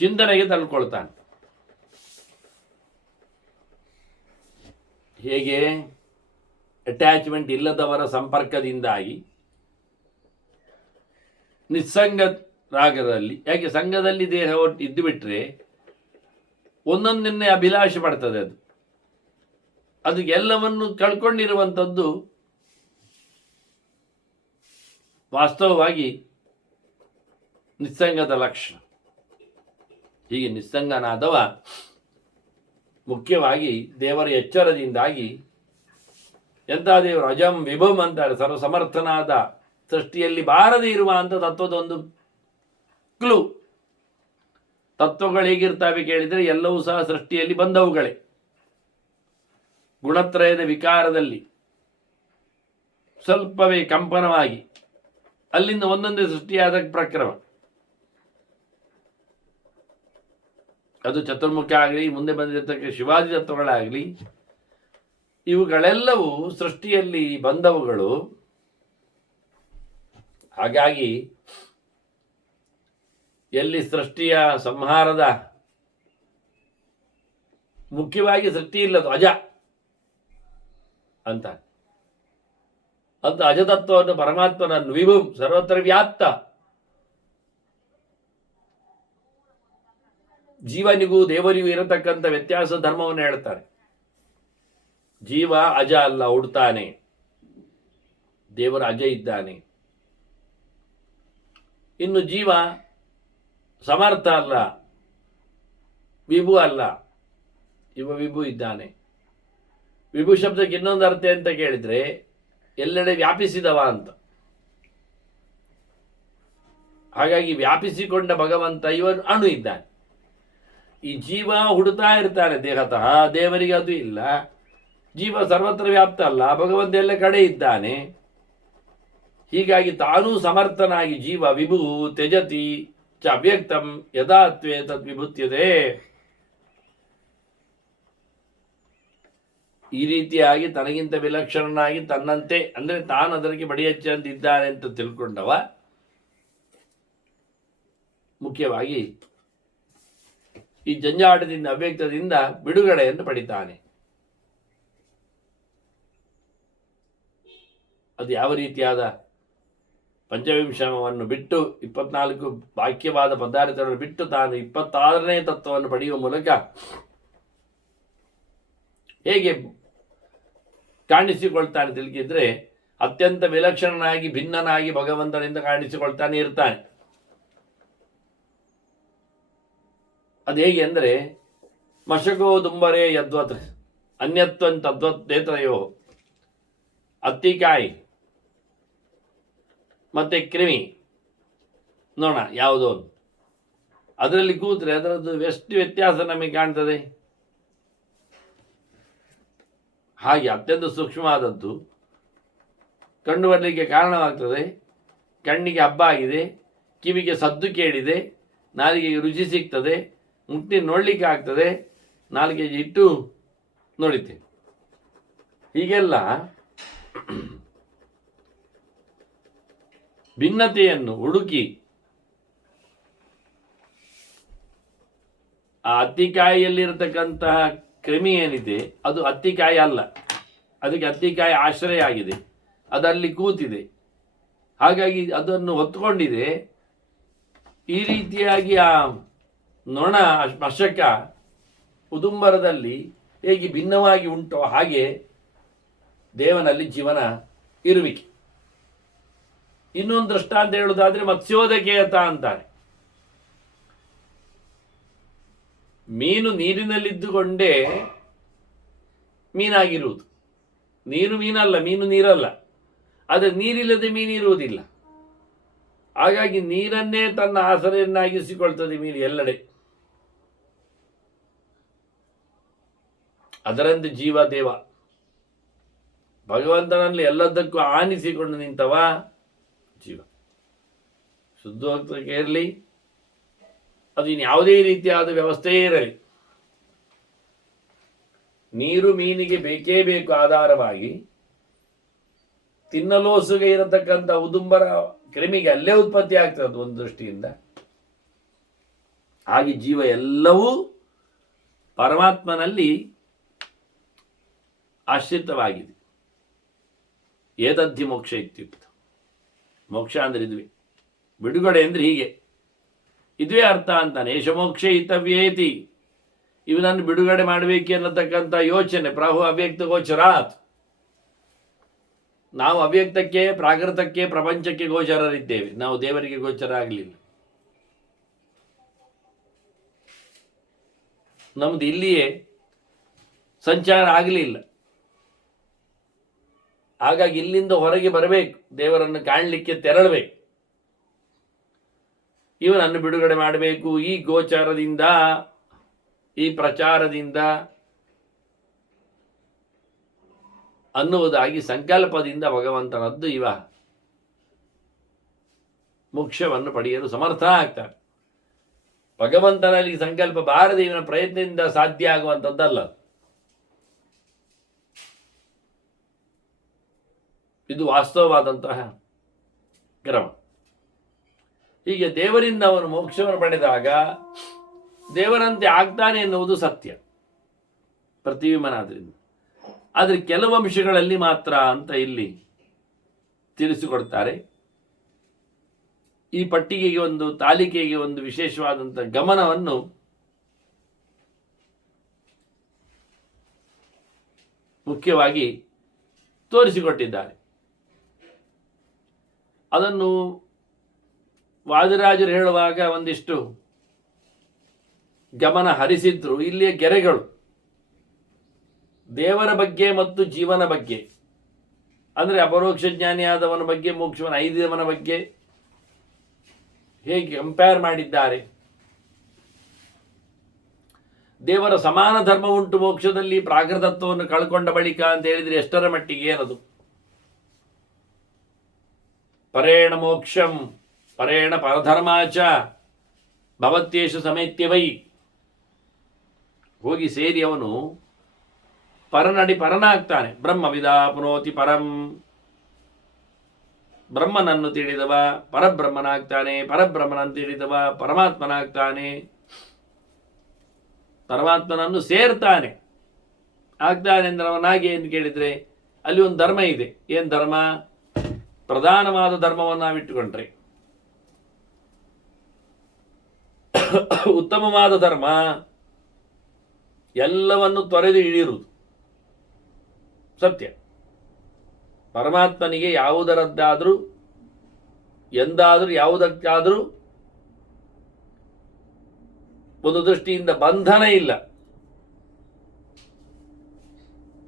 ಚಿಂತನೆಗೆ ತಳ್ಕೊಳ್ತಾನೆ. ಹೇಗೆ? ಅಟ್ಯಾಚ್ಮೆಂಟ್ ಇಲ್ಲದವರ ಸಂಪರ್ಕದಿಂದಾಗಿ ನಿಸ್ಸಂಗ ರಾಗದಲ್ಲಿ. ಯಾಕೆ? ಸಂಘದಲ್ಲಿ ದೇಹ ಒಟ್ಟು ಇದ್ದು ಬಿಟ್ರೆ ಒಂದೊಂದನ್ನೇ ಅಭಿಲಾಷೆ ಪಡ್ತದೆ. ಅದು ಎಲ್ಲವನ್ನು ಕಳ್ಕೊಂಡಿರುವಂಥದ್ದು ವಾಸ್ತವವಾಗಿ ನಿಸ್ಸಂಗದ ಲಕ್ಷಣ. ಹೀಗೆ ನಿಸ್ಸಂಗನಾದವ ಮುಖ್ಯವಾಗಿ ದೇವರ ಎಚ್ಚರದಿಂದಾಗಿ, ಎಂಥ ದೇವರು? ಅಜಂ ವಿಭುಂ ಅಂತಾರೆ. ಸರ್ವಸಮರ್ಥನಾದ, ಸೃಷ್ಟಿಯಲ್ಲಿ ಬಾರದೇ ಇರುವ ಅಂತ ತತ್ವದೊಂದು ಕ್ಲೂ. ತತ್ವಗಳು ಹೇಗಿರ್ತವೆ ಕೇಳಿದರೆ ಎಲ್ಲವೂ ಸಹ ಸೃಷ್ಟಿಯಲ್ಲಿ ಬಂದವುಗಳೇ. ಗುಣತ್ರಯದ ವಿಕಾರದಲ್ಲಿ ಸ್ವಲ್ಪವೇ ಕಂಪನವಾಗಿ ಅಲ್ಲಿಂದ ಒಂದೊಂದೇ ಸೃಷ್ಟಿಯಾದ ಪ್ರಕ್ರಮ. ಅದು ಚತುರ್ಮುಖ ಆಗಲಿ, ಮುಂದೆ ಬಂದಿರತಕ್ಕ ಶಿವಾಜಿ ತತ್ವಗಳಾಗಲಿ, ಇವುಗಳೆಲ್ಲವೂ ಸೃಷ್ಟಿಯಲ್ಲಿ ಬಂದವುಗಳು. ಹಾಗಾಗಿ ಎಲ್ಲಿ ಸೃಷ್ಟಿಯ ಸಂಹಾರದ, ಮುಖ್ಯವಾಗಿ ಸೃಷ್ಟಿ ಇಲ್ಲದು ಅಜ ಅಂತ ಅಜತತ್ವವನ್ನು, ಪರಮಾತ್ಮನನ್ನು, ವಿಭುಂ ಸರ್ವತ್ರ ವ್ಯಾಪ್ತ, ಜೀವನಿಗೂ ದೇವರಿಗೂ ಇರತಕ್ಕಂಥ ವ್ಯತ್ಯಾಸ ಧರ್ಮವನ್ನು ಹೇಳ್ತಾರೆ. ಜೀವ ಅಜ ಅಲ್ಲ, ಹುಡ್ತಾನೆ. ದೇವರು ಅಜ ಇದ್ದಾನೆ. ಇನ್ನು ಜೀವ ಸಮರ್ಥ ಅಲ್ಲ, ವಿಭು ಅಲ್ಲ. ಇವ ವಿಭು ಇದ್ದಾನೆ. ವಿಭು ಶಬ್ದಕ್ಕೆ ಇನ್ನೊಂದು ಅರ್ಥ ಅಂತ ಕೇಳಿದ್ರೆ ಎಲ್ಲೆಡೆ ವ್ಯಾಪಿಸಿದವ ಅಂತ. ಹಾಗಾಗಿ ವ್ಯಾಪಿಸಿಕೊಂಡ ಭಗವಂತ ಇವನು ಅಣು ಇದ್ದಾನೆ. ಈ ಜೀವ ಹುಡುತಾ ಇರ್ತಾನೆ ದೇಹತಃ, ದೇವರಿಗೆ ಅದು ಇಲ್ಲ. ಜೀವ ಸರ್ವತ್ರ ವ್ಯಾಪ್ತ ಅಲ್ಲ, ಭಗವಂತ ಎಲ್ಲ ಕಡೆ ಇದ್ದಾನೆ. ಹೀಗಾಗಿ ತಾನೂ ಸಮರ್ಥನಾಗಿ ಜೀವ ವಿಭು ತ್ಯಜತಿ ಚ ಅವ್ಯಕ್ತಂ ಯದಾತ್ವೇ ತದ್ ವಿಭುತ್ಯತೆ. ಈ ರೀತಿಯಾಗಿ ತನಗಿಂತ ವಿಲಕ್ಷಣನಾಗಿ ತನ್ನಂತೆ, ಅಂದರೆ ತಾನು ಅದಕ್ಕೆ ಬಡಿಯಚ್ಚಂತಿದ್ದಾನೆ ಅಂತ ತಿಳ್ಕೊಂಡವ ಮುಖ್ಯವಾಗಿ ಈ ಜಂಜಾಟದಿಂದ ಅವ್ಯಕ್ತದಿಂದ ಬಿಡುಗಡೆಯನ್ನು ಪಡಿತಾನೆ. ಅದು ಯಾವ ರೀತಿಯಾದ ಪಂಚವಿಂಶವನ್ನು ಬಿಟ್ಟು 24 ಬಾಕ್ಯವಾದ ಪದಾರ್ಥಗಳನ್ನು ಬಿಟ್ಟು ತಾನು 26ನೇ ತತ್ವವನ್ನು ಪಡೆಯುವ ಮೂಲಕ ಹೇಗೆ ಕಾಣಿಸಿಕೊಳ್ತಾನೆ ತಿಳ್ಕಿದ್ರೆ ಅತ್ಯಂತ ವಿಲಕ್ಷಣನಾಗಿ ಭಿನ್ನನಾಗಿ ಭಗವಂತನಿಂದ ಕಾಣಿಸಿಕೊಳ್ತಾನೆ ಇರ್ತಾನೆ. ಅದು ಹೇಗೆ ಅಂದರೆ ಮಶಕೋ ದುಂಬರೇ ಯದ್ವತ್ ಅನ್ಯತ್ವಂತ ತದ್ವತ್ತೇತಯೋ ಅತ್ತಿಕಾಯಿ ಮತ್ತೆ ಕ್ರಿಮಿ ನೋಡ ಯಾವುದೋ ಅದರಲ್ಲಿ ಕೂತ್ರೆ ಅದರದ್ದು ಎಷ್ಟು ವ್ಯತ್ಯಾಸ ನಮಗೆ ಕಾಣ್ತದೆ. ಹಾಗೆ ಅತ್ಯಂತ ಸೂಕ್ಷ್ಮವಾದದ್ದು ಕಂಡು ಬರಲಿಕ್ಕೆ ಕಾರಣವಾಗ್ತದೆ. ಕಣ್ಣಿಗೆ ಹಬ್ಬ ಆಗಿದೆ, ಕಿವಿಗೆ ಸದ್ದು ಕೇಳಿದೆ, ನಾಲಿಗೆಗೆ ರುಚಿ ಸಿಗ್ತದೆ, ಮುಟ್ಟಿ ನೋಡಲಿಕ್ಕೆ ಆಗ್ತದೆ, ನಾಲಿಗೆಗೆ ಇಟ್ಟು ನೋಡಿದ್ದೇವೆ. ಹೀಗೆಲ್ಲ ಭಿನ್ನತೆಯನ್ನು ಹುಡುಕಿ ಆ ಅತ್ತಿಕಾಯಿಯಲ್ಲಿರತಕ್ಕಂತಹ ಕ್ರಿಮಿ ಏನಿದೆ ಅದು ಅತ್ತಿಕಾಯಿ ಅಲ್ಲ, ಅದಕ್ಕೆ ಅತ್ತಿಕಾಯಿ ಆಶ್ರಯ ಆಗಿದೆ, ಅದಲ್ಲಿ ಕೂತಿದೆ, ಹಾಗಾಗಿ ಅದನ್ನು ಹೊತ್ತುಕೊಂಡಿದೆ. ಈ ರೀತಿಯಾಗಿ ಆ ನೊಣ ಮಶಕ ಉದುಂಬರದಲ್ಲಿ ಹೇಗೆ ಭಿನ್ನವಾಗಿ ಉಂಟೋ ಹಾಗೆ ದೇವನಲ್ಲಿ ಜೀವನ ಇರುವಿಕೆ. ಇನ್ನೊಂದು ದೃಷ್ಟಾಂತ ಹೇಳುವುದಾದ್ರೆ ಮತ್ಸ್ಯೋದಕೇತ ಅಂತಾರೆ. ಮೀನು ನೀರಿನಲ್ಲಿದ್ದುಕೊಂಡೇ ಮೀನಾಗಿರುವುದು. ನೀರು ಮೀನಲ್ಲ, ಮೀನು ನೀರಲ್ಲ, ಆದರೆ ನೀರಿಲ್ಲದೆ ಮೀನಿರುವುದಿಲ್ಲ. ಹಾಗಾಗಿ ನೀರನ್ನೇ ತನ್ನ ಆಸರೆಯನ್ನಾಗಿಸಿಕೊಳ್ತದೆ ಮೀನು ಎಲ್ಲೆಡೆ. ಅದರಂತೆ ಜೀವ ದೇವ ಭಗವಂತನಲ್ಲಿ ಎಲ್ಲದಕ್ಕೂ ಆನಿಸಿಕೊಂಡು ನಿಂತವ ಜೀವ. ಶುದ್ಧೋಕ್ತಕ್ಕೆ ಇರಲಿ, ಅದು ಇನ್ನು ಯಾವುದೇ ರೀತಿಯಾದ ವ್ಯವಸ್ಥೆಯೇ ಇರಲಿ, ನೀರು ಮೀನಿಗೆ ಬೇಕೇ ಬೇಕು ಆಧಾರವಾಗಿ. ತಿನ್ನಲೋಸುಗೆ ಇರತಕ್ಕಂಥ ಉದುಂಬರ ಕ್ರಿಮಿಗೆ ಅಲ್ಲೇ ಉತ್ಪತ್ತಿ ಆಗ್ತದೆ ಒಂದು ದೃಷ್ಟಿಯಿಂದ. ಹಾಗೆ ಜೀವ ಎಲ್ಲವೂ ಪರಮಾತ್ಮನಲ್ಲಿ ಆಶ್ರಿತವಾಗಿದೆ. ಏತದ್ಧಿ ಮೋಕ್ಷ ಇತ್ಯುಕ್ತ. ಮೋಕ್ಷ ಅಂದ್ರೆ ಇದುವೆ, ಬಿಡುಗಡೆ ಅಂದ್ರೆ ಹೀಗೆ, ಇದುವೇ ಅರ್ಥ ಅಂತಾನೆ. ಏಷ ಮೋಕ್ಷ ಹಿತವ್ಯೇತಿ, ಇವನನ್ನು ಬಿಡುಗಡೆ ಮಾಡಬೇಕು ಅನ್ನತಕ್ಕಂಥ ಯೋಚನೆ ಪ್ರಾಹು ಅವ್ಯಕ್ತ ಗೋಚರಾತ್. ನಾವು ಅವ್ಯಕ್ತಕ್ಕೆ, ಪ್ರಾಕೃತಕ್ಕೆ, ಪ್ರಪಂಚಕ್ಕೆ ಗೋಚರರಿದ್ದೇವೆ, ನಾವು ದೇವರಿಗೆ ಗೋಚರ ಆಗಲಿಲ್ಲ. ನಮ್ದು ಇಲ್ಲಿಯೇ ಸಂಚಾರ ಆಗಲಿಲ್ಲ. ಹಾಗಾಗಿ ಇಲ್ಲಿಂದ ಹೊರಗೆ ಬರಬೇಕು, ದೇವರನ್ನು ಕಾಣಲಿಕ್ಕೆ ತೆರಳಬೇಕು, ಇವನನ್ನು ಬಿಡುಗಡೆ ಮಾಡಬೇಕು ಈ ಗೋಚಾರದಿಂದ, ಈ ಪ್ರಚಾರದಿಂದ ಅನ್ನುವುದಾಗಿ ಸಂಕಲ್ಪದಿಂದ ಭಗವಂತನದ್ದು ಇವ ಮೋಕ್ಷವನ್ನು ಪಡೆಯಲು ಸಮರ್ಥ ಆಗ್ತಾರೆ. ಭಗವಂತನಲ್ಲಿ ಸಂಕಲ್ಪ ಬಾರದೆ ಇವನ ಪ್ರಯತ್ನದಿಂದ ಸಾಧ್ಯ ಆಗುವಂಥದ್ದಲ್ಲ. ಇದು ವಾಸ್ತವವಾದಂತಹ ಕ್ರಮ. ಹೀಗೆ ದೇವರಿಂದ ಅವನು ಮೋಕ್ಷವನ್ನು ಪಡೆದಾಗ ದೇವರಂತೆ ಆಗ್ತಾನೆ ಎನ್ನುವುದು ಸತ್ಯ, ಪ್ರತಿಬಿಂಬನಾದ್ರಿಂದ. ಆದರೆ ಕೆಲವು ಅಂಶಗಳಲ್ಲಿ ಮಾತ್ರ ಅಂತ ಇಲ್ಲಿ ತಿಳಿಸಿಕೊಡ್ತಾರೆ. ಈ ಪಟ್ಟಿಗೆಗೆ ಒಂದು ತಾಲಿಕೆಗೆ ಒಂದು ವಿಶೇಷವಾದಂಥ ಗಮನವನ್ನು ಮುಖ್ಯವಾಗಿ ತೋರಿಸಿಕೊಟ್ಟಿದ್ದಾರೆ. ಅದನ್ನು ವಾದಿರಾಜರು ಹೇಳುವಾಗ ಒಂದಿಷ್ಟು ಗಮನ ಹರಿಸಿದ್ರು. ಇಲ್ಲಿಯ ಗೆರೆಗಳು ದೇವರ ಬಗ್ಗೆ ಮತ್ತು ಜೀವನ ಬಗ್ಗೆ, ಅಂದರೆ ಅಪರೋಕ್ಷ ಜ್ಞಾನಿಯಾದವನ ಬಗ್ಗೆ, ಮೋಕ್ಷವನ ಐದವನ ಬಗ್ಗೆ ಹೇಗೆ ಕಂಪೇರ್ ಮಾಡಿದ್ದಾರೆ. ದೇವರ ಸಮಾನ ಧರ್ಮ ಉಂಟು ಮೋಕ್ಷದಲ್ಲಿ ಪ್ರಾಕೃತತ್ವವನ್ನು ಕಳ್ಕೊಂಡ ಬಳಿಕ ಅಂತ ಹೇಳಿದರೆ ಎಷ್ಟರ ಮಟ್ಟಿಗೆ ಏನದು. ಪರೇಣ ಮೋಕ್ಷಂ ಪರೇಣ ಪರಧರ್ಮಾಚ ಭವತ್ಯೇಷ ಸಮೇತ್ಯವೈ. ಹೋಗಿ ಸೇರಿ ಅವನು ಪರನಾಗ್ತಾನೆ. ಬ್ರಹ್ಮವಿದ ಪುನೋತಿ ಪರಂ. ಬ್ರಹ್ಮನನ್ನು ತಿಳಿದವ ಪರಬ್ರಹ್ಮನಾಗ್ತಾನೆ, ಪರಬ್ರಹ್ಮನನ್ನು ತಿಳಿದವ ಪರಮಾತ್ಮನಾಗ್ತಾನೆ, ಪರಮಾತ್ಮನನ್ನು ಸೇರ್ತಾನೆ. ಆಗ್ತಾನೆ ಅಂದ್ರೆ ಅವನಾಗಿ ಏನು ಕೇಳಿದರೆ ಅಲ್ಲಿ ಒಂದು ಧರ್ಮ ಇದೆ. ಏನು ಧರ್ಮ? ಪ್ರಧಾನವಾದ ಧರ್ಮವನ್ನು ನಾವಿಟ್ಟುಕೊಂಡ್ರೆ ಉತ್ತಮವಾದ ಧರ್ಮ ಎಲ್ಲವನ್ನು ತೊರೆದು ಇಳಿರುವುದು ಸತ್ಯ. ಪರಮಾತ್ಮನಿಗೆ ಯಾವುದರದ್ದಾದರೂ ಎಂದಾದರೂ ಯಾವುದಕ್ಕಾದರೂ ಒಂದು ದೃಷ್ಟಿಯಿಂದ ಬಂಧನ ಇಲ್ಲ.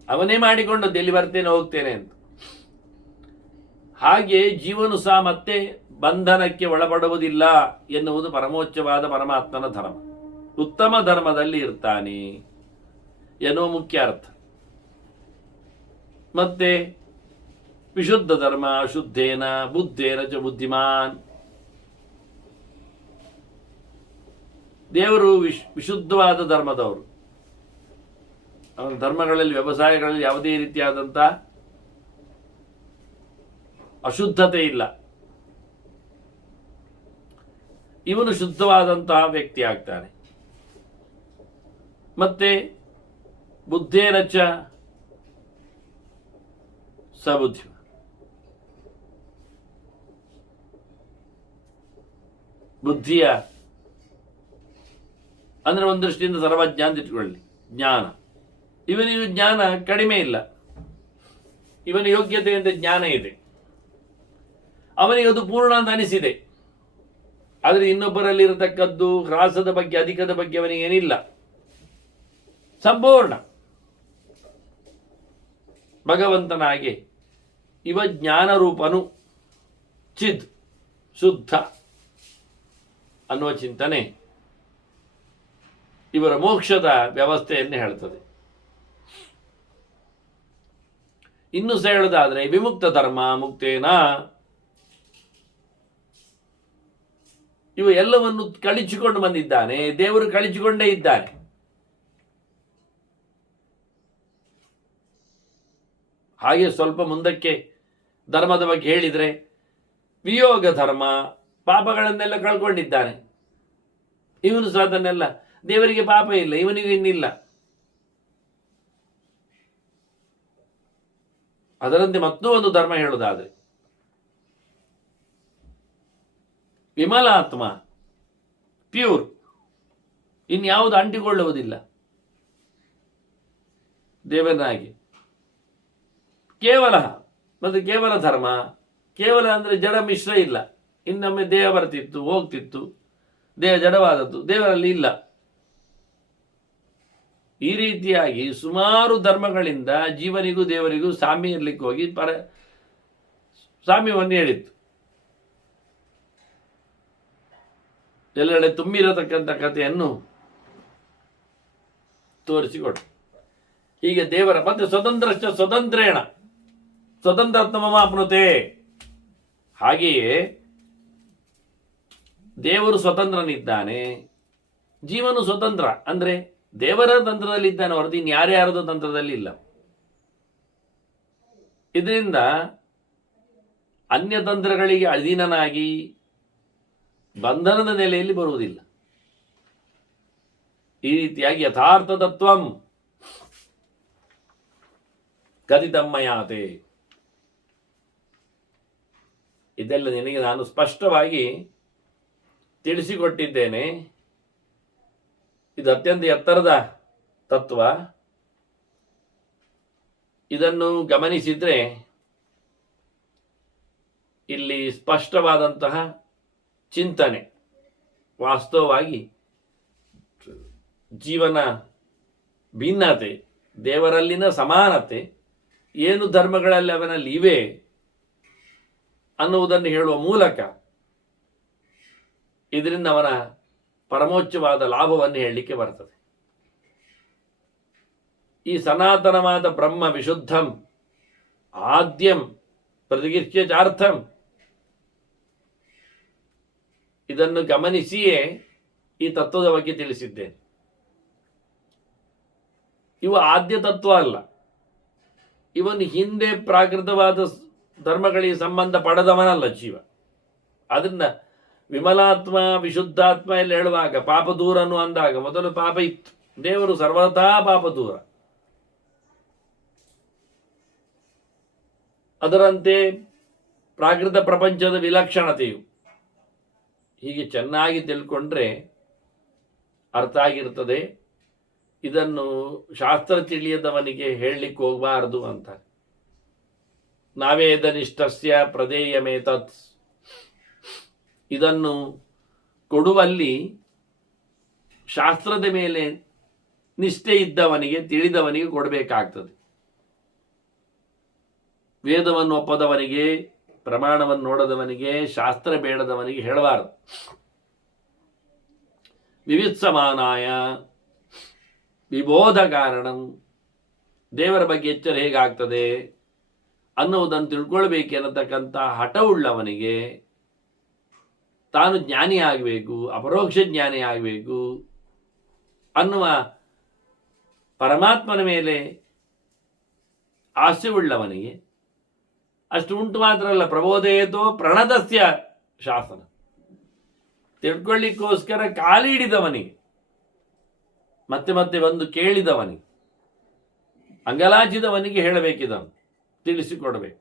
ಅವನೇ ಮಾಡಿಕೊಂಡದ್ದು ಎಲ್ಲಿ ಬರ್ತೇನೆ ಹೋಗ್ತೇನೆ ಅಂತ. ಹಾಗೆ ಜೀವನು ಸಹ ಮತ್ತೆ ಬಂಧನಕ್ಕೆ ಒಳಪಡುವುದಿಲ್ಲ ಎನ್ನುವುದು ಪರಮೋಚ್ಚವಾದ ಪರಮಾತ್ಮನ ಧರ್ಮ. ಉತ್ತಮ ಧರ್ಮದಲ್ಲಿ ಇರ್ತಾನೆ ಎನ್ನುವ ಮುಖ್ಯ ಅರ್ಥ. ಮತ್ತೆ ವಿಶುದ್ಧ ಧರ್ಮ ಶುದ್ಧೇನ ಬುದ್ಧೇನ ಚ ಬುದ್ಧಿಮಾನ್. ದೇವರು ವಿಶುದ್ಧವಾದ ಧರ್ಮದವರು. ಅವನ ಧರ್ಮಗಳಲ್ಲಿ ವ್ಯವಸಾಯಗಳಲ್ಲಿ ಯಾವುದೇ ರೀತಿಯಾದಂಥ ಅಶುದ್ಧತೆ ಇಲ್ಲ. ಇವನು ಶುದ್ಧವಾದಂತಹ ವ್ಯಕ್ತಿ ಆಗ್ತಾನೆ. ಮತ್ತೆ ಬುದ್ಧೇನಚ್ಚ ಸಬುದ್ಧಿ. ಬುದ್ಧಿಯ ಅಂದ್ರೆ ಒಂದು ದೃಷ್ಟಿಯಿಂದ ಸರ್ವಜ್ಞ ಅಂತ ಇಟ್ಕೊಳ್ಳಿ. ಜ್ಞಾನ, ಇವನಿಗೆ ಜ್ಞಾನ ಕಡಿಮೆ ಇಲ್ಲ. ಇವನ ಯೋಗ್ಯತೆಯಿಂದ ಜ್ಞಾನ ಇದೆ, ಅವನಿಗೆ ಅದು ಪೂರ್ಣ ಅಂತ ಅನಿಸಿದೆ. ಆದರೆ ಇನ್ನೊಬ್ಬರಲ್ಲಿ ಇರತಕ್ಕದ್ದು ಹ್ರಾಸದ ಬಗ್ಗೆ ಅಧಿಕದ ಬಗ್ಗೆ ಅವನಿಗೆ ಏನಿಲ್ಲ, ಸಂಪೂರ್ಣ ಭಗವಂತನಾಗೆ ಇವ ಜ್ಞಾನರೂಪನು ಚಿದ್ ಶುದ್ಧ ಅನ್ನುವ ಚಿಂತನೆ ಇವರ ಮೋಕ್ಷದ ವ್ಯವಸ್ಥೆಯನ್ನು ಹೇಳ್ತದೆ. ಇನ್ನು ಸಹ ಹೇಳುವುದಾದ್ರೆ ವಿಮುಕ್ತ ಧರ್ಮ ಮುಕ್ತೇನ, ಇವ ಎಲ್ಲವನ್ನು ಕಳಿಸಿಕೊಂಡು ಬಂದಿದ್ದಾನೆ. ದೇವರು ಕಳಿಸಿಕೊಂಡೇ ಇದ್ದಾನೆ. ಹಾಗೆ ಸ್ವಲ್ಪ ಮುಂದಕ್ಕೆ ಧರ್ಮದ ಬಗ್ಗೆ ಹೇಳಿದರೆ ವಿಯೋಗ ಧರ್ಮ, ಪಾಪಗಳನ್ನೆಲ್ಲ ಕಳ್ಕೊಂಡಿದ್ದಾನೆ. ಇವನು ಸಹ ಅದನ್ನೆಲ್ಲ, ದೇವರಿಗೆ ಪಾಪ ಇಲ್ಲ, ಇವನಿಗೂ ಇನ್ನಿಲ್ಲ. ಅದರಂತೆ ಮತ್ತೂ ಒಂದು ಧರ್ಮ ಹೇಳುವುದಾದ್ರೆ ವಿಮಲಾತ್ಮ, ಪ್ಯೂರ್, ಇನ್ಯಾವುದು ಅಂಟಿಕೊಳ್ಳುವುದಿಲ್ಲ ದೇವನಾಗಿ. ಕೇವಲ ಮತ್ತು ಕೇವಲ ಧರ್ಮ, ಕೇವಲ ಅಂದರೆ ಜಡ ಮಿಶ್ರ ಇಲ್ಲ. ಇನ್ನೊಮ್ಮೆ ದೇಹ ಬರ್ತಿತ್ತು ಹೋಗ್ತಿತ್ತು, ದೇಹ ಜಡವಾದದ್ದು, ದೇವರಲ್ಲಿ ಇಲ್ಲ. ಈ ರೀತಿಯಾಗಿ ಸುಮಾರು ಧರ್ಮಗಳಿಂದ ಜೀವನಿಗೂ ದೇವರಿಗೂ ಸಾಮ್ಯ ಇರಲಿಕ್ಕೆ ಹೋಗಿ ಸಾಮ್ಯವನ್ನು ಹೇಳಿತ್ತು. ಎಲ್ಲೆಡೆ ತುಂಬಿರತಕ್ಕಂಥ ಕಥೆಯನ್ನು ತೋರಿಸಿಕೊಟ್ಟು ಹೀಗೆ ದೇವರ ಮತ್ತೆ ಸ್ವತಂತ್ರಶ್ಚ ಸ್ವತಂತ್ರೇಣ ಸ್ವತಂತ್ರಾತ್ಮಮಾಪ್ನುತೆ. ಹಾಗೆಯೇ ದೇವರು ಸ್ವತಂತ್ರನಿದ್ದಾನೆ, ಜೀವನು ಸ್ವತಂತ್ರ. ಅಂದರೆ ದೇವರ ತಂತ್ರದಲ್ಲಿ ಇದ್ದಾನೆ ಹೊರತು ಇನ್ಯಾರ್ಯಾರದು ತಂತ್ರದಲ್ಲಿ ಇಲ್ಲ. ಇದರಿಂದ ಅನ್ಯತಂತ್ರಗಳಿಗೆ ಅಧೀನನಾಗಿ ಬಂಧನದ ನೆಲೆಯಲ್ಲಿ ಬರುವುದಿಲ್ಲ. ಈ ರೀತಿಯಾಗಿ ಯಥಾರ್ಥ ತತ್ವಂ ಕದಿತಮ್ಮಯಾತೆ. ಇದೆಲ್ಲ ನಿನಗೆ ನಾನು ಸ್ಪಷ್ಟವಾಗಿ ತಿಳಿಸಿಕೊಟ್ಟಿದ್ದೇನೆ. ಇದು ಅತ್ಯಂತ ಎತ್ತರದ ತತ್ವ. ಇದನ್ನು ಗಮನಿಸಿದ್ರೆ ಇಲ್ಲಿ ಸ್ಪಷ್ಟವಾದಂತಹ ಚಿಂತನೆ, ವಾಸ್ತವವಾಗಿ ಜೀವನ ಭಿನ್ನತೆ, ದೇವರಲ್ಲಿನ ಸಮಾನತೆ, ಏನು ಧರ್ಮಗಳಲ್ಲಿ ಅವನಲ್ಲಿ ಇವೆ ಅನ್ನುವುದನ್ನು ಹೇಳುವ ಮೂಲಕ ಇದರಿಂದ ಅವನ ಪರಮೋಚ್ಚವಾದ ಲಾಭವನ್ನು ಹೇಳಲಿಕ್ಕೆ ಬರ್ತದೆ. ಈ ಸನಾತನವಾದ ಬ್ರಹ್ಮ ವಿಶುದ್ಧಂ ಆದ್ಯಂ ಪ್ರತಿಗಿಚ್ಯ ಚಾರ್ಥಂ, ಇದನ್ನು ಗಮನಿಸಿಯೇ ಈ ತತ್ವದ ಬಗ್ಗೆ ತಿಳಿಸಿದ್ದೇನೆ. ಇವು ಆದ್ಯ ತತ್ವ ಅಲ್ಲ. ಇವನು ಹಿಂದೆ ಪ್ರಾಕೃತವಾದ ಧರ್ಮಗಳಿಗೆ ಸಂಬಂಧ ಪಡೆದವನಲ್ಲ ಜೀವ. ಅದನ್ನ ವಿಮಲಾತ್ಮ ವಿಶುದ್ಧಾತ್ಮ ಎಲ್ಲ ಹೇಳುವಾಗ ಪಾಪ ದೂರನು ಅಂದಾಗ ಮೊದಲು ಪಾಪ ಇತ್ತು. ದೇವರು ಸರ್ವಥಾ ಪಾಪ ದೂರ. ಅದರಂತೆ ಪ್ರಾಕೃತ ಪ್ರಪಂಚದ ವಿಲಕ್ಷಣತೆಯು. ಹೀಗೆ ಚೆನ್ನಾಗಿ ತಿಳ್ಕೊಂಡ್ರೆ ಅರ್ಥ ಆಗಿರ್ತದೆ. ಇದನ್ನು ಶಾಸ್ತ್ರ ತಿಳಿಯದವನಿಗೆ ಹೇಳಲಿಕ್ಕೆ ಹೋಗಬಾರದು ಅಂತ. ನಾವೇದನಿಷ್ಠಸ್ಯ ಪ್ರದೇಯಮೇತತ್, ಇದನ್ನು ಕೊಡುವಲ್ಲಿ ಶಾಸ್ತ್ರದ ಮೇಲೆ ನಿಷ್ಠೆ ಇದ್ದವನಿಗೆ, ತಿಳಿದವನಿಗೆ ಕೊಡಬೇಕಾಗ್ತದೆ. ವೇದವನ್ನು ಒಪ್ಪದವನಿಗೆ, ಪ್ರಮಾಣವನ್ನು ನೋಡದವನಿಗೆ, ಶಾಸ್ತ್ರ ಬೇಡದವನಿಗೆ ಹೇಳಬಾರದು. ವಿವಿತ್ಸಮಾನಾಯ ವಿಬೋಧ ಕಾರಣಂ, ದೇವರ ಬಗ್ಗೆ ಎಚ್ಚರ ಹೇಗಾಗ್ತದೆ ಅನ್ನುವುದನ್ನು ತಿಳ್ಕೊಳ್ಬೇಕೆನ್ನತಕ್ಕಂಥ ಹಠವುಳ್ಳವನಿಗೆ, ತಾನು ಜ್ಞಾನಿ ಆಗಬೇಕು, ಅಪರೋಕ್ಷ ಜ್ಞಾನಿ ಆಗಬೇಕು ಅನ್ನುವ ಪರಮಾತ್ಮನ ಮೇಲೆ ಆಸೆ ಉಳ್ಳವನಿಗೆ, ಅಷ್ಟು ಉಂಟು ಮಾತ್ರ ಅಲ್ಲ, ಪ್ರಬೋಧೇತೋ ಪ್ರಣತಸ್ಯ ಶಾಸನ, ತಿಳ್ಕೊಳ್ಳಿಕ್ಕೋಸ್ಕರ ಕಾಲಿ ಹಿಡಿದವನಿಗೆ, ಮತ್ತೆ ಮತ್ತೆ ಬಂದು ಕೇಳಿದವನಿಗೆ, ಅಂಗಲಾಚಿದವನಿಗೆ ಹೇಳಬೇಕಿದನು, ತಿಳಿಸಿಕೊಡಬೇಕು.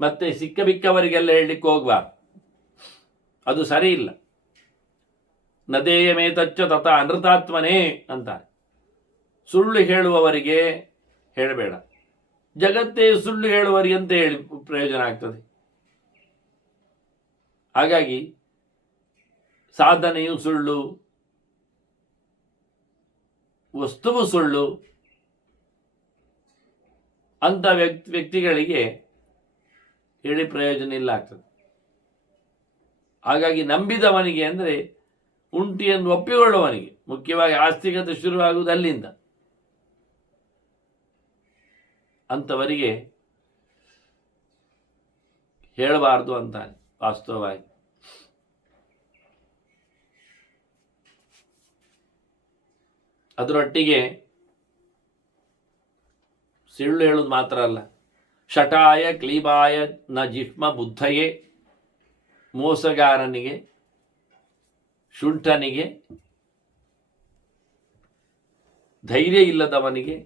ಮತ್ತೆ ಸಿಕ್ಕ ಬಿಕ್ಕವರಿಗೆಲ್ಲ ಹೇಳಲಿಕ್ಕೆ ಹೋಗ್ಬಾರ್ದು, ಅದು ಸರಿ ಇಲ್ಲ. ನದೇಯಮೇತಚ್ಚ ತಥ ಅನೃತಾತ್ಮನೇ ಅಂತಾರೆ. ಸುಳ್ಳು ಹೇಳುವವರಿಗೆ ಹೇಳಬೇಡ. ಜಗತ್ತೇ ಸುಳ್ಳು ಹೇಳುವವರಿಗೆ ಅಂತ ಹೇಳಿ ಪ್ರಯೋಜನ ಆಗ್ತದೆ. ಹಾಗಾಗಿ ಸಾಧನೆಯು ಸುಳ್ಳು, ವಸ್ತುವು ಸುಳ್ಳು ಅಂತ ವ್ಯಕ್ತಿಗಳಿಗೆ ಹೇಳಿ ಪ್ರಯೋಜನ ಇಲ್ಲ ಆಗ್ತದೆ. ಹಾಗಾಗಿ ನಂಬಿದವನಿಗೆ ಅಂದರೆ ಉಂಟಿಯನ್ನು ಒಪ್ಪಿಕೊಳ್ಳುವವನಿಗೆ, ಮುಖ್ಯವಾಗಿ ಆಸ್ತಿಕತೆ ಶುರುವಾಗುವುದು ಅಲ್ಲಿಂದ, ಅಂಥವರಿಗೆ ಹೇಳಬಾರ್ದು ಅಂತಾನೆ ವಾಸ್ತವವಾಗಿ. ಅದರೊಟ್ಟಿಗೆ ಸುಳ್ಳು ಹೇಳುವುದು ಮಾತ್ರ ಅಲ್ಲ, ಶಟಾಯ ಕ್ಲೀಬಾಯ ನ ಜಿಹ್ಮ ಬುದ್ಧಯೇ, ಮೋಸಗಾರನಿಗೆ, ಶುಂಠನಿಗೆ, ಧೈರ್ಯ ಇಲ್ಲದವನಿಗೆ,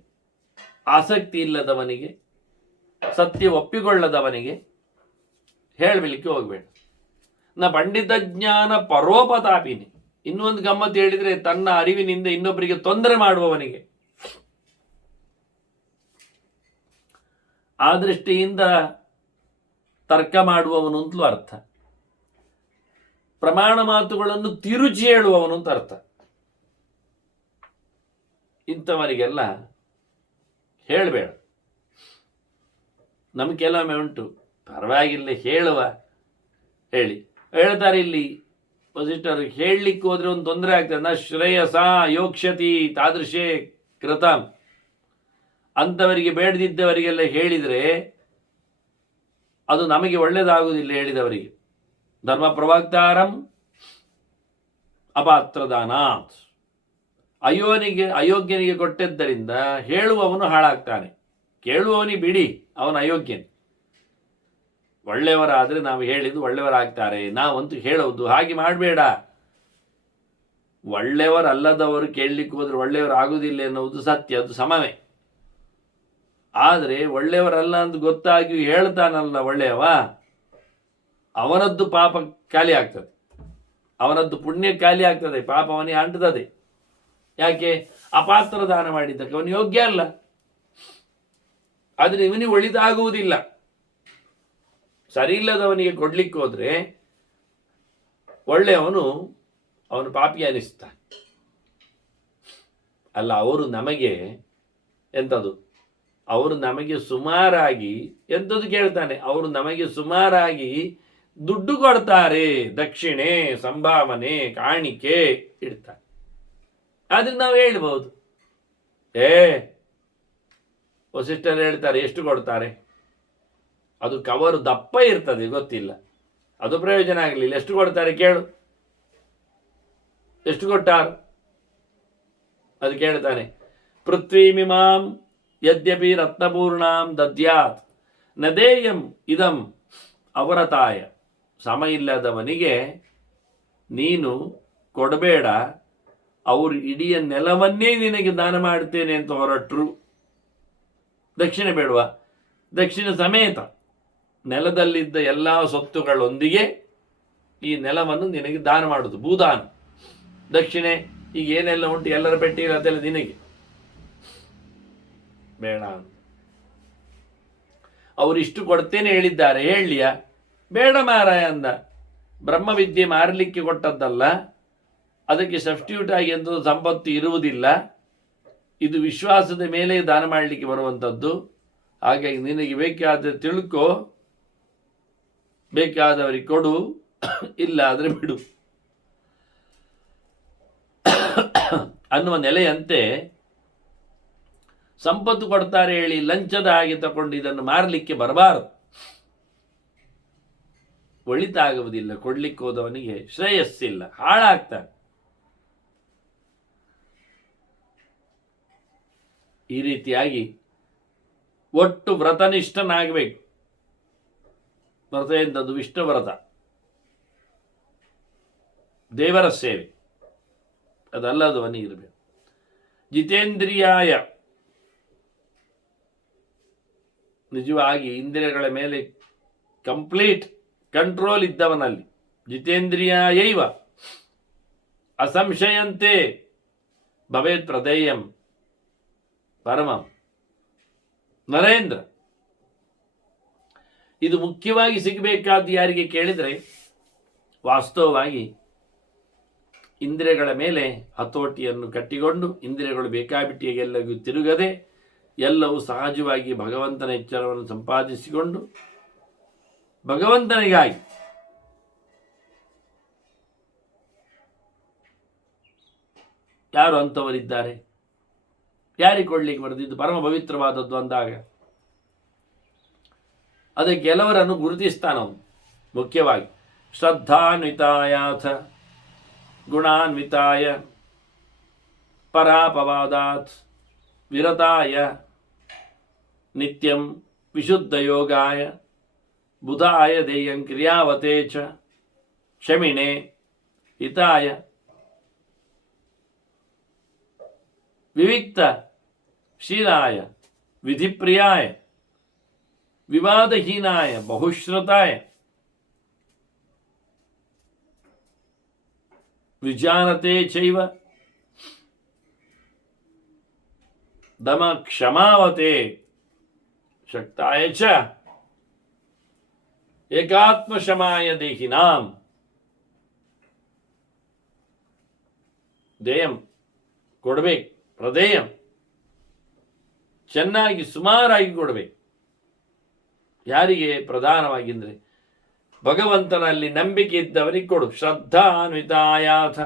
ಆಸಕ್ತಿ ಇಲ್ಲದವನಿಗೆ, ಸತ್ಯ ಒಪ್ಪಿಕೊಳ್ಳದವನಿಗೆ ಹೇಳಲಿಕ್ಕೆ ಹೋಗಬೇಡ. ನ ಪಂಡಿತ ಜ್ಞಾನ ಪರೋಪತಾಪಿನಿ, ಇನ್ನೊಂದು ಗಮ್ಮತ್ತು ಹೇಳಿದರೆ ತನ್ನ ಅರಿವಿನಿಂದ ಇನ್ನೊಬ್ಬರಿಗೆ ತೊಂದರೆ ಮಾಡುವವನಿಗೆ, ಆ ದೃಷ್ಟಿಯಿಂದ ತರ್ಕ ಮಾಡುವವನು ಅಂತಲೂ ಅರ್ಥ, ಪ್ರಮಾಣ ಮಾತುಗಳನ್ನು ತಿರುಚಿ ಹೇಳುವವನು ಅಂತ ಅರ್ಥ. ಇಂಥವರಿಗೆಲ್ಲ ಹೇಳಬೇಡ. ನಮ್ಗೆ ಕೆಲವೊಮ್ಮೆ ಉಂಟು, ಪರವಾಗಿಲ್ಲ ಹೇಳುವ, ಹೇಳ್ತಾರೆ ಇಲ್ಲಿ ವಸಿಷ್ಠರು, ಹೇಳಲಿಕ್ಕೆ ಹೋದ್ರೆ ಒಂದು ತೊಂದರೆ ಆಗ್ತದೆ. ನ ಶ್ರೇಯಸ ಯೋಕ್ಷ್ಯತಿ ತಾದೃಶೇ ಕೃತಂ, ಅಂಥವರಿಗೆ ಬೇಡದಿದ್ದವರಿಗೆಲ್ಲ ಹೇಳಿದರೆ ಅದು ನಮಗೆ ಒಳ್ಳೆಯದಾಗುವುದಿಲ್ಲ. ಹೇಳಿದವರಿಗೆ ಧರ್ಮ ಪ್ರವಕ್ತಾರಂ ಅಪಾತ್ರದಾನಾತ್, ಅಯೋಗ್ಯನಿಗೆ ಕೊಟ್ಟಿದ್ದರಿಂದ ಹೇಳುವವನು ಹಾಳಾಗ್ತಾನೆ. ಕೇಳುವವನಿಗೆ ಬಿಡಿ, ಅವನು ಅಯೋಗ್ಯನು. ಒಳ್ಳೆಯವರಾದರೆ ನಾವು ಹೇಳಿದ್ದು ಒಳ್ಳೆಯವರಾಗ್ತಾರೆ, ನಾವಂತೂ ಹೇಳೋದು ಹಾಗೆ ಮಾಡಬೇಡ. ಒಳ್ಳೆಯವರಲ್ಲದವರು ಕೇಳಲಿಕ್ಕೆ ಹೋದ್ರೆ ಒಳ್ಳೆಯವರು ಆಗುವುದಿಲ್ಲ ಎನ್ನುವುದು ಸತ್ಯ, ಅದು ಸಮವೇ. ಆದರೆ ಒಳ್ಳೆಯವರಲ್ಲ ಅಂತ ಗೊತ್ತಾಗಿ ಹೇಳ್ತಾನಲ್ಲ ಒಳ್ಳೆಯವ, ಅವನದ್ದು ಪಾಪ ಖಾಲಿ ಆಗ್ತದೆ, ಅವನದ್ದು ಪುಣ್ಯ ಖಾಲಿ ಆಗ್ತದೆ, ಪಾಪ ಅವನಿಗೆ ಅಂಟುತ್ತದೆ. ಯಾಕೆ? ಅಪಾತ್ರ ದಾನ ಮಾಡಿದ್ದಕ್ಕೆ ಅವನು ಯೋಗ್ಯ ಅಲ್ಲ, ಆದರೆ ಇವನಿಗೆ ಒಳಿತಾಗುವುದಿಲ್ಲ. ಸರಿ ಇಲ್ಲದವನಿಗೆ ಕೊಡ್ಲಿಕ್ಕೆ ಹೋದ್ರೆ ಒಳ್ಳೆಯವನು ಅವನು ಪಾಪಿ ಅನಿಸ್ತಾನೆ. ಅಲ್ಲ, ಅವರು ನಮಗೆ ಎಂಥದ್ದು, ಅವರು ನಮಗೆ ಸುಮಾರಾಗಿ ಎಂಥದ್ದು ಕೇಳ್ತಾನೆ, ಅವರು ನಮಗೆ ಸುಮಾರಾಗಿ ದುಡ್ಡು ಕೊಡ್ತಾರೆ, ದಕ್ಷಿಣೆ, ಸಂಭಾವನೆ, ಕಾಣಿಕೆ ಇಡ್ತಾರೆ. ಆದ್ರೆ ನಾವು ಹೇಳ್ಬೋದು, ವಸಿಷ್ಠರು ಹೇಳ್ತಾರೆ ಎಷ್ಟು ಕೊಡ್ತಾರೆ, ಅದು ಕವರು ದಪ್ಪ ಇರ್ತದೆ, ಗೊತ್ತಿಲ್ಲ, ಅದು ಪ್ರಯೋಜನ ಆಗಲಿಲ್ಲ. ಎಷ್ಟು ಕೊಡ್ತಾರೆ ಕೇಳು, ಎಷ್ಟು ಕೊಟ್ಟಾರು? ಅದು ಕೇಳ್ತಾನೆ, ಪೃಥ್ವೀಮಿಮಾಂ ಯದ್ಯಪಿ ರತ್ನಪೂರ್ಣಾಂ ದದ್ಯಾತ್ ನದೇಯಂ ಇದಂ ಅವರತಾಯ, ಸಮ ಇಲ್ಲದವನಿಗೆ ನೀನು ಕೊಡಬೇಡ, ಅವರು ಇಡೀ ನೆಲವನ್ನೇ ನಿನಗೆ ದಾನ ಮಾಡ್ತೇನೆ ಅಂತ ಹೊರಟರು. ದಕ್ಷಿಣೆ ಬೇಡವಾ? ದಕ್ಷಿಣ ಸಮೇತ ನೆಲದಲ್ಲಿದ್ದ ಎಲ್ಲ ಸೊತ್ತುಗಳೊಂದಿಗೆ ಈ ನೆಲವನ್ನು ನಿನಗೆ ದಾನ ಮಾಡುವುದು, ಭೂದಾನ. ದಕ್ಷಿಣೆ ಈಗ ಏನೆಲ್ಲ ಉಂಟು, ಎಲ್ಲರ ಪೆಟ್ಟಿ ಅದೆಲ್ಲ ನಿನಗೆ ಬೇಡ. ಅವರಿಷ್ಟು ಕೊಡ್ತೇನೆ ಹೇಳಿದ್ದಾರೆ, ಹೇಳಲಿಯ? ಬೇಡ ಮಾರಾಯ ಅಂದ. ಬ್ರಹ್ಮವಿದ್ಯೆ ಮಾರಲಿಕ್ಕೆ ಕೊಟ್ಟದ್ದಲ್ಲ, ಅದಕ್ಕೆ ಸಬ್ಸ್ಟಿಟ್ಯೂಟ್ ಆಗಿ ಎಂದು ಸಂಪತ್ತು ಇರುವುದಿಲ್ಲ. ಇದು ವಿಶ್ವಾಸದ ಮೇಲೆ ದಾನ ಮಾಡಲಿಕ್ಕೆ ಬರುವಂಥದ್ದು. ಹಾಗಾಗಿ ನಿನಗೆ ಬೇಕಾದರೆ ತಿಳ್ಕೊ, ಬೇಕಾದವರಿಗೆ ಕೊಡು, ಇಲ್ಲ ಆದರೆ ಬಿಡು ಅನ್ನುವ ನೆಲೆಯಂತೆ ಸಂಪತ್ತು ಕೊಡ್ತಾರೆ ಹೇಳಿ ಲಂಚದ ಹಾಗೆ ತಗೊಂಡು ಇದನ್ನು ಮಾರಲಿಕ್ಕೆ ಬರಬಾರದು. ಒಳಿತಾಗುವುದಿಲ್ಲ. ಕೊಡ್ಲಿಕ್ಕೆ ಹೋದವನಿಗೆ ಶ್ರೇಯಸ್ಸಿಲ್ಲ, ಹಾಳಾಗ್ತಾನೆ. ಈ ರೀತಿಯಾಗಿ ಒಟ್ಟು ವ್ರತನಿಷ್ಠನಾಗಬೇಕು. ವ್ರತ ಎಂಥದ್ದು? ವಿಷ್ಣು ವ್ರತ, ದೇವರ ಸೇವೆ, ಅದಲ್ಲದವನಿಗೆ ಇರಬೇಕು. ಜಿತೇಂದ್ರಿಯಾಯ, ನಿಜವಾಗಿ ಇಂದ್ರಿಯಗಳ ಮೇಲೆ ಕಂಪ್ಲೀಟ್ ಕಂಟ್ರೋಲ್ ಇದ್ದವನಲ್ಲಿ. ಜಿತೇಂದ್ರಿಯಾಯೈವ ಅಸಂಶಯಂತೆ ಭವೇತ್ ಪ್ರದೇಯಂ ಪರಮಂ ನರೇಂದ್ರ. ಇದು ಮುಖ್ಯವಾಗಿ ಸಿಗಬೇಕಾದ್ದು ಯಾರಿಗೆ ಕೇಳಿದರೆ, ವಾಸ್ತವವಾಗಿ ಇಂದ್ರಿಯಗಳ ಮೇಲೆ ಹತೋಟಿಯನ್ನು ಕಟ್ಟಿಕೊಂಡು, ಇಂದ್ರಿಯಗಳು ಬೇಕಾಬಿಟ್ಟಿಗೆಲ್ಲವೂ ತಿರುಗದೆ, ಎಲ್ಲವೂ ಸಹಜವಾಗಿ ಭಗವಂತನ ಎಚ್ಚರವನ್ನು ಸಂಪಾದಿಸಿಕೊಂಡು ಭಗವಂತನಿಗಾಗಿ ಯಾರು ಅಂಥವರಿದ್ದಾರೆ? ಯಾರಿಗೆ ಕೊಡ್ಲಿಕ್ಕೆ ಬರೆದಿದ್ದು ಪರಮ ಪವಿತ್ರವಾದದ್ದು ಅಂದಾಗ ಅದಕ್ಕೆ ಕೆಲವರನ್ನು ಗುರುತಿಸ್ತಾನವನು. ಮುಖ್ಯವಾಗಿ ಶ್ರದ್ಧಾನ್ವಿತಾಯಾಥ ಗುಣಾನ್ವಿತಾಯ ಪರಾಪವಾದಾತ್ ವಿರತಾಯ ನಿತ್ಯಂ ವಿಶುದ್ಧಯೋಗಾಯ ಬುಧಾಯ ದೇಯಂ ಕ್ರಿಯಾವತೆ ಚ ಕ್ಷಮಿಣೆ ಹಿತಾಯ ವಿವಿಕ್ತ ಶೀಲಾಯ ವಿಧಿಪ್ರಿಯಾಯ ವಿವಾದಹೀನಾಯ ಬಹುಶ್ರುತಾಯ ವಿಜಾನತೆ ಚೈವ ದಮ ಕ್ಷಮಾವತೆ ಶಕ್ತಾಯ ಚ ಏಕಾತ್ಮಶಮಾಯ ದೇಹಿನಾಂ. ದೇಯಂ ಕೊಡಬೇಕು, ಪ್ರದೇಯಂ ಚೆನ್ನಾಗಿ ಸುಮಾರಾಗಿ ಕೊಡಬೇಕು. ಯಾರಿಗೆ? ಪ್ರಧಾನವಾಗಿಂದ್ರೆ ಭಗವಂತನಲ್ಲಿ ನಂಬಿಕೆ ಇದ್ದವರಿಗೆ ಕೊಡು. ಶ್ರದ್ಧಾನ್ವಿತಾಯಾಥ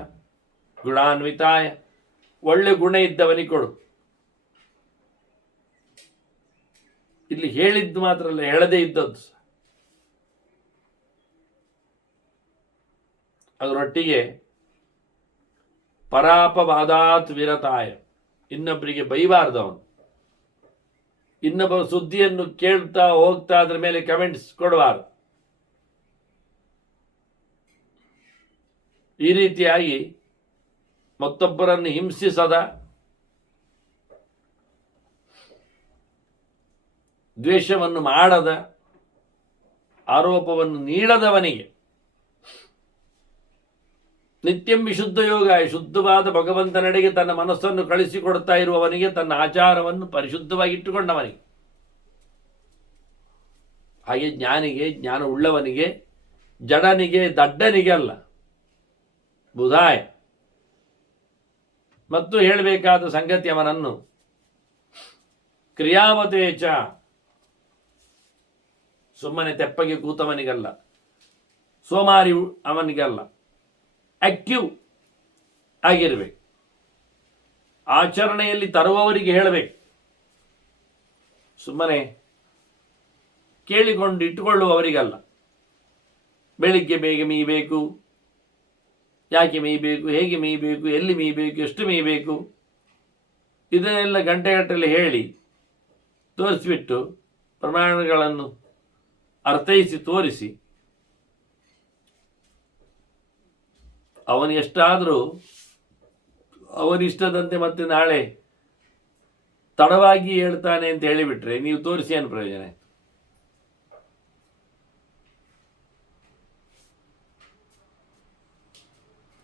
ಗುಣಾನ್ವಿತಾಯ, ಒಳ್ಳೆ ಗುಣ ಇದ್ದವನಿಗೆ ಕೊಡು. ಇಲ್ಲಿ ಹೇಳಿದ್ದು ಮಾತ್ರ ಅಲ್ಲ, ಹೇಳದೇ ಇದ್ದದ್ದು. ಅದರೊಟ್ಟಿಗೆ ಪರಾಪವಾದಾತ್ ವಿರತಾಯ, ಇನ್ನೊಬ್ಬರಿಗೆ ಬೈಬಾರ್ದವನು. ಇನ್ನೊಬ್ಬ ಸುದ್ದಿಯನ್ನು ಕೇಳ್ತಾ ಹೋಗ್ತಾ ಅದ್ರ ಮೇಲೆ ಕಮೆಂಟ್ಸ್ ಕೊಡಬಾರದು. ಈ ರೀತಿಯಾಗಿ ಮತ್ತೊಬ್ಬರನ್ನು ಹಿಂಸಿಸದ, ದ್ವೇಷವನ್ನು ಮಾಡದ, ಆರೋಪವನ್ನು ನೀಡದವನಿಗೆ ನಿತ್ಯಂ ವಿಶುದ್ಧ ಯೋಗ, ಶುದ್ಧವಾದ ಭಗವಂತನೆಡೆಗೆ ತನ್ನ ಮನಸ್ಸನ್ನು ಕಳಿಸಿಕೊಡ್ತಾ ಇರುವವನಿಗೆ, ತನ್ನ ಆಚಾರವನ್ನು ಪರಿಶುದ್ಧವಾಗಿ ಇಟ್ಟುಕೊಂಡವನಿಗೆ, ಹಾಗೆ ಜ್ಞಾನಿಗೆ, ಜ್ಞಾನ ಉಳ್ಳವನಿಗೆ, ಜಡನಿಗೆ, ದಡ್ಡನಿಗೆ ಅಲ್ಲ. ಬುಧಾಯ. ಮತ್ತು ಹೇಳಬೇಕಾದ ಸಂಗತಿ, ಅವನನ್ನು ಕ್ರಿಯಾವತೇಚ, ಸುಮ್ಮನೆ ತೆಪ್ಪಗೆ ಕೂತವನಿಗಲ್ಲ, ಸೋಮಾರಿ ಅವನಿಗಲ್ಲ, ಆಕ್ಟಿವ್ ಆಗಿರಬೇಕು. ಆಚರಣೆಯಲ್ಲಿ ತರುವವರಿಗೆ ಹೇಳಬೇಕು, ಸುಮ್ಮನೆ ಕೇಳಿಕೊಂಡು ಇಟ್ಟುಕೊಳ್ಳುವವರಿಗಲ್ಲ. ಬೆಳಿಗ್ಗೆ ಬೇಗ ಮೀಬೇಕು, ಯಾಕೆ ಮೀಬೇಕು, ಹೇಗೆ ಮೀಬೇಕು, ಎಲ್ಲಿ ಮೀಬೇಕು, ಎಷ್ಟು ಮೀಬೇಕು, ಇದನ್ನೆಲ್ಲ ಗಂಟೆಗಟ್ಟಲೆ ಹೇಳಿ ತೋರಿಸ್ಬಿಟ್ಟು ಪ್ರಮಾಣಗಳನ್ನು ಅರ್ಥೈಸಿ ತೋರಿಸಿ ಅವನೆಷ್ಟಾದರೂ ಅವನಿಷ್ಟದಂತೆ ಮತ್ತೆ ನಾಳೆ ತಡವಾಗಿ ಹೇಳ್ತಾನೆ ಅಂತ ಹೇಳಿಬಿಟ್ರೆ ನೀವು ತೋರಿಸಿ ಏನು ಪ್ರಯೋಜನ?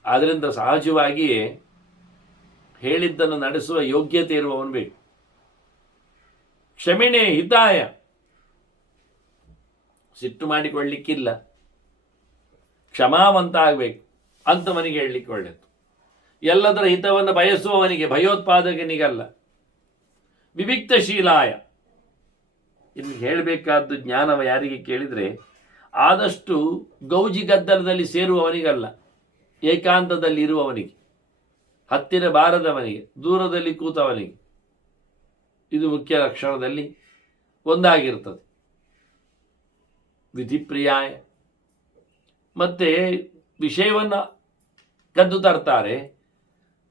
ಆದ್ದರಿಂದ ಸಹಜವಾಗಿಯೇ ಹೇಳಿದ್ದನ್ನು ನಡೆಸುವ ಯೋಗ್ಯತೆ ಇರುವವನು ಬೇಕು. ಕ್ಷಮೆಣೆ ಹಿತಾಯ, ಸಿಟ್ಟು ಮಾಡಿಕೊಳ್ಳಿಕ್ಕಿಲ್ಲ, ಕ್ಷಮಾವಂತ ಆಗಬೇಕು ಅಂಥವನಿಗೆ ಹೇಳಲಿಕ್ಕೆ ಒಳ್ಳೆಯದು. ಎಲ್ಲದರ ಹಿತವನ್ನು ಬಯಸುವವನಿಗೆ, ಭಯೋತ್ಪಾದಕನಿಗಲ್ಲ. ವಿವಿಕ್ತಶೀಲಾಯ, ಇನ್ನು ಹೇಳಬೇಕಾದ್ದು ಜ್ಞಾನವ ಯಾರಿಗೆ ಕೇಳಿದರೆ ಆದಷ್ಟು ಗೌಜಿ ಗದ್ದಲದಲ್ಲಿ ಸೇರುವವನಿಗಲ್ಲ, ಏಕಾಂತದಲ್ಲಿ ಇರುವವನಿಗೆ, ಹತ್ತಿರ ಬಾರದವನಿಗೆ, ದೂರದಲ್ಲಿ ಕೂತವನಿಗೆ. ಇದು ಮುಖ್ಯ ಲಕ್ಷಣದಲ್ಲಿ ಒಂದಾಗಿರ್ತದೆ. ವಿಧಿಪ್ರಿಯಾಯ, ಮತ್ತೆ ವಿಷಯವನ್ನು ಕದ್ದು ತರ್ತಾರೆ,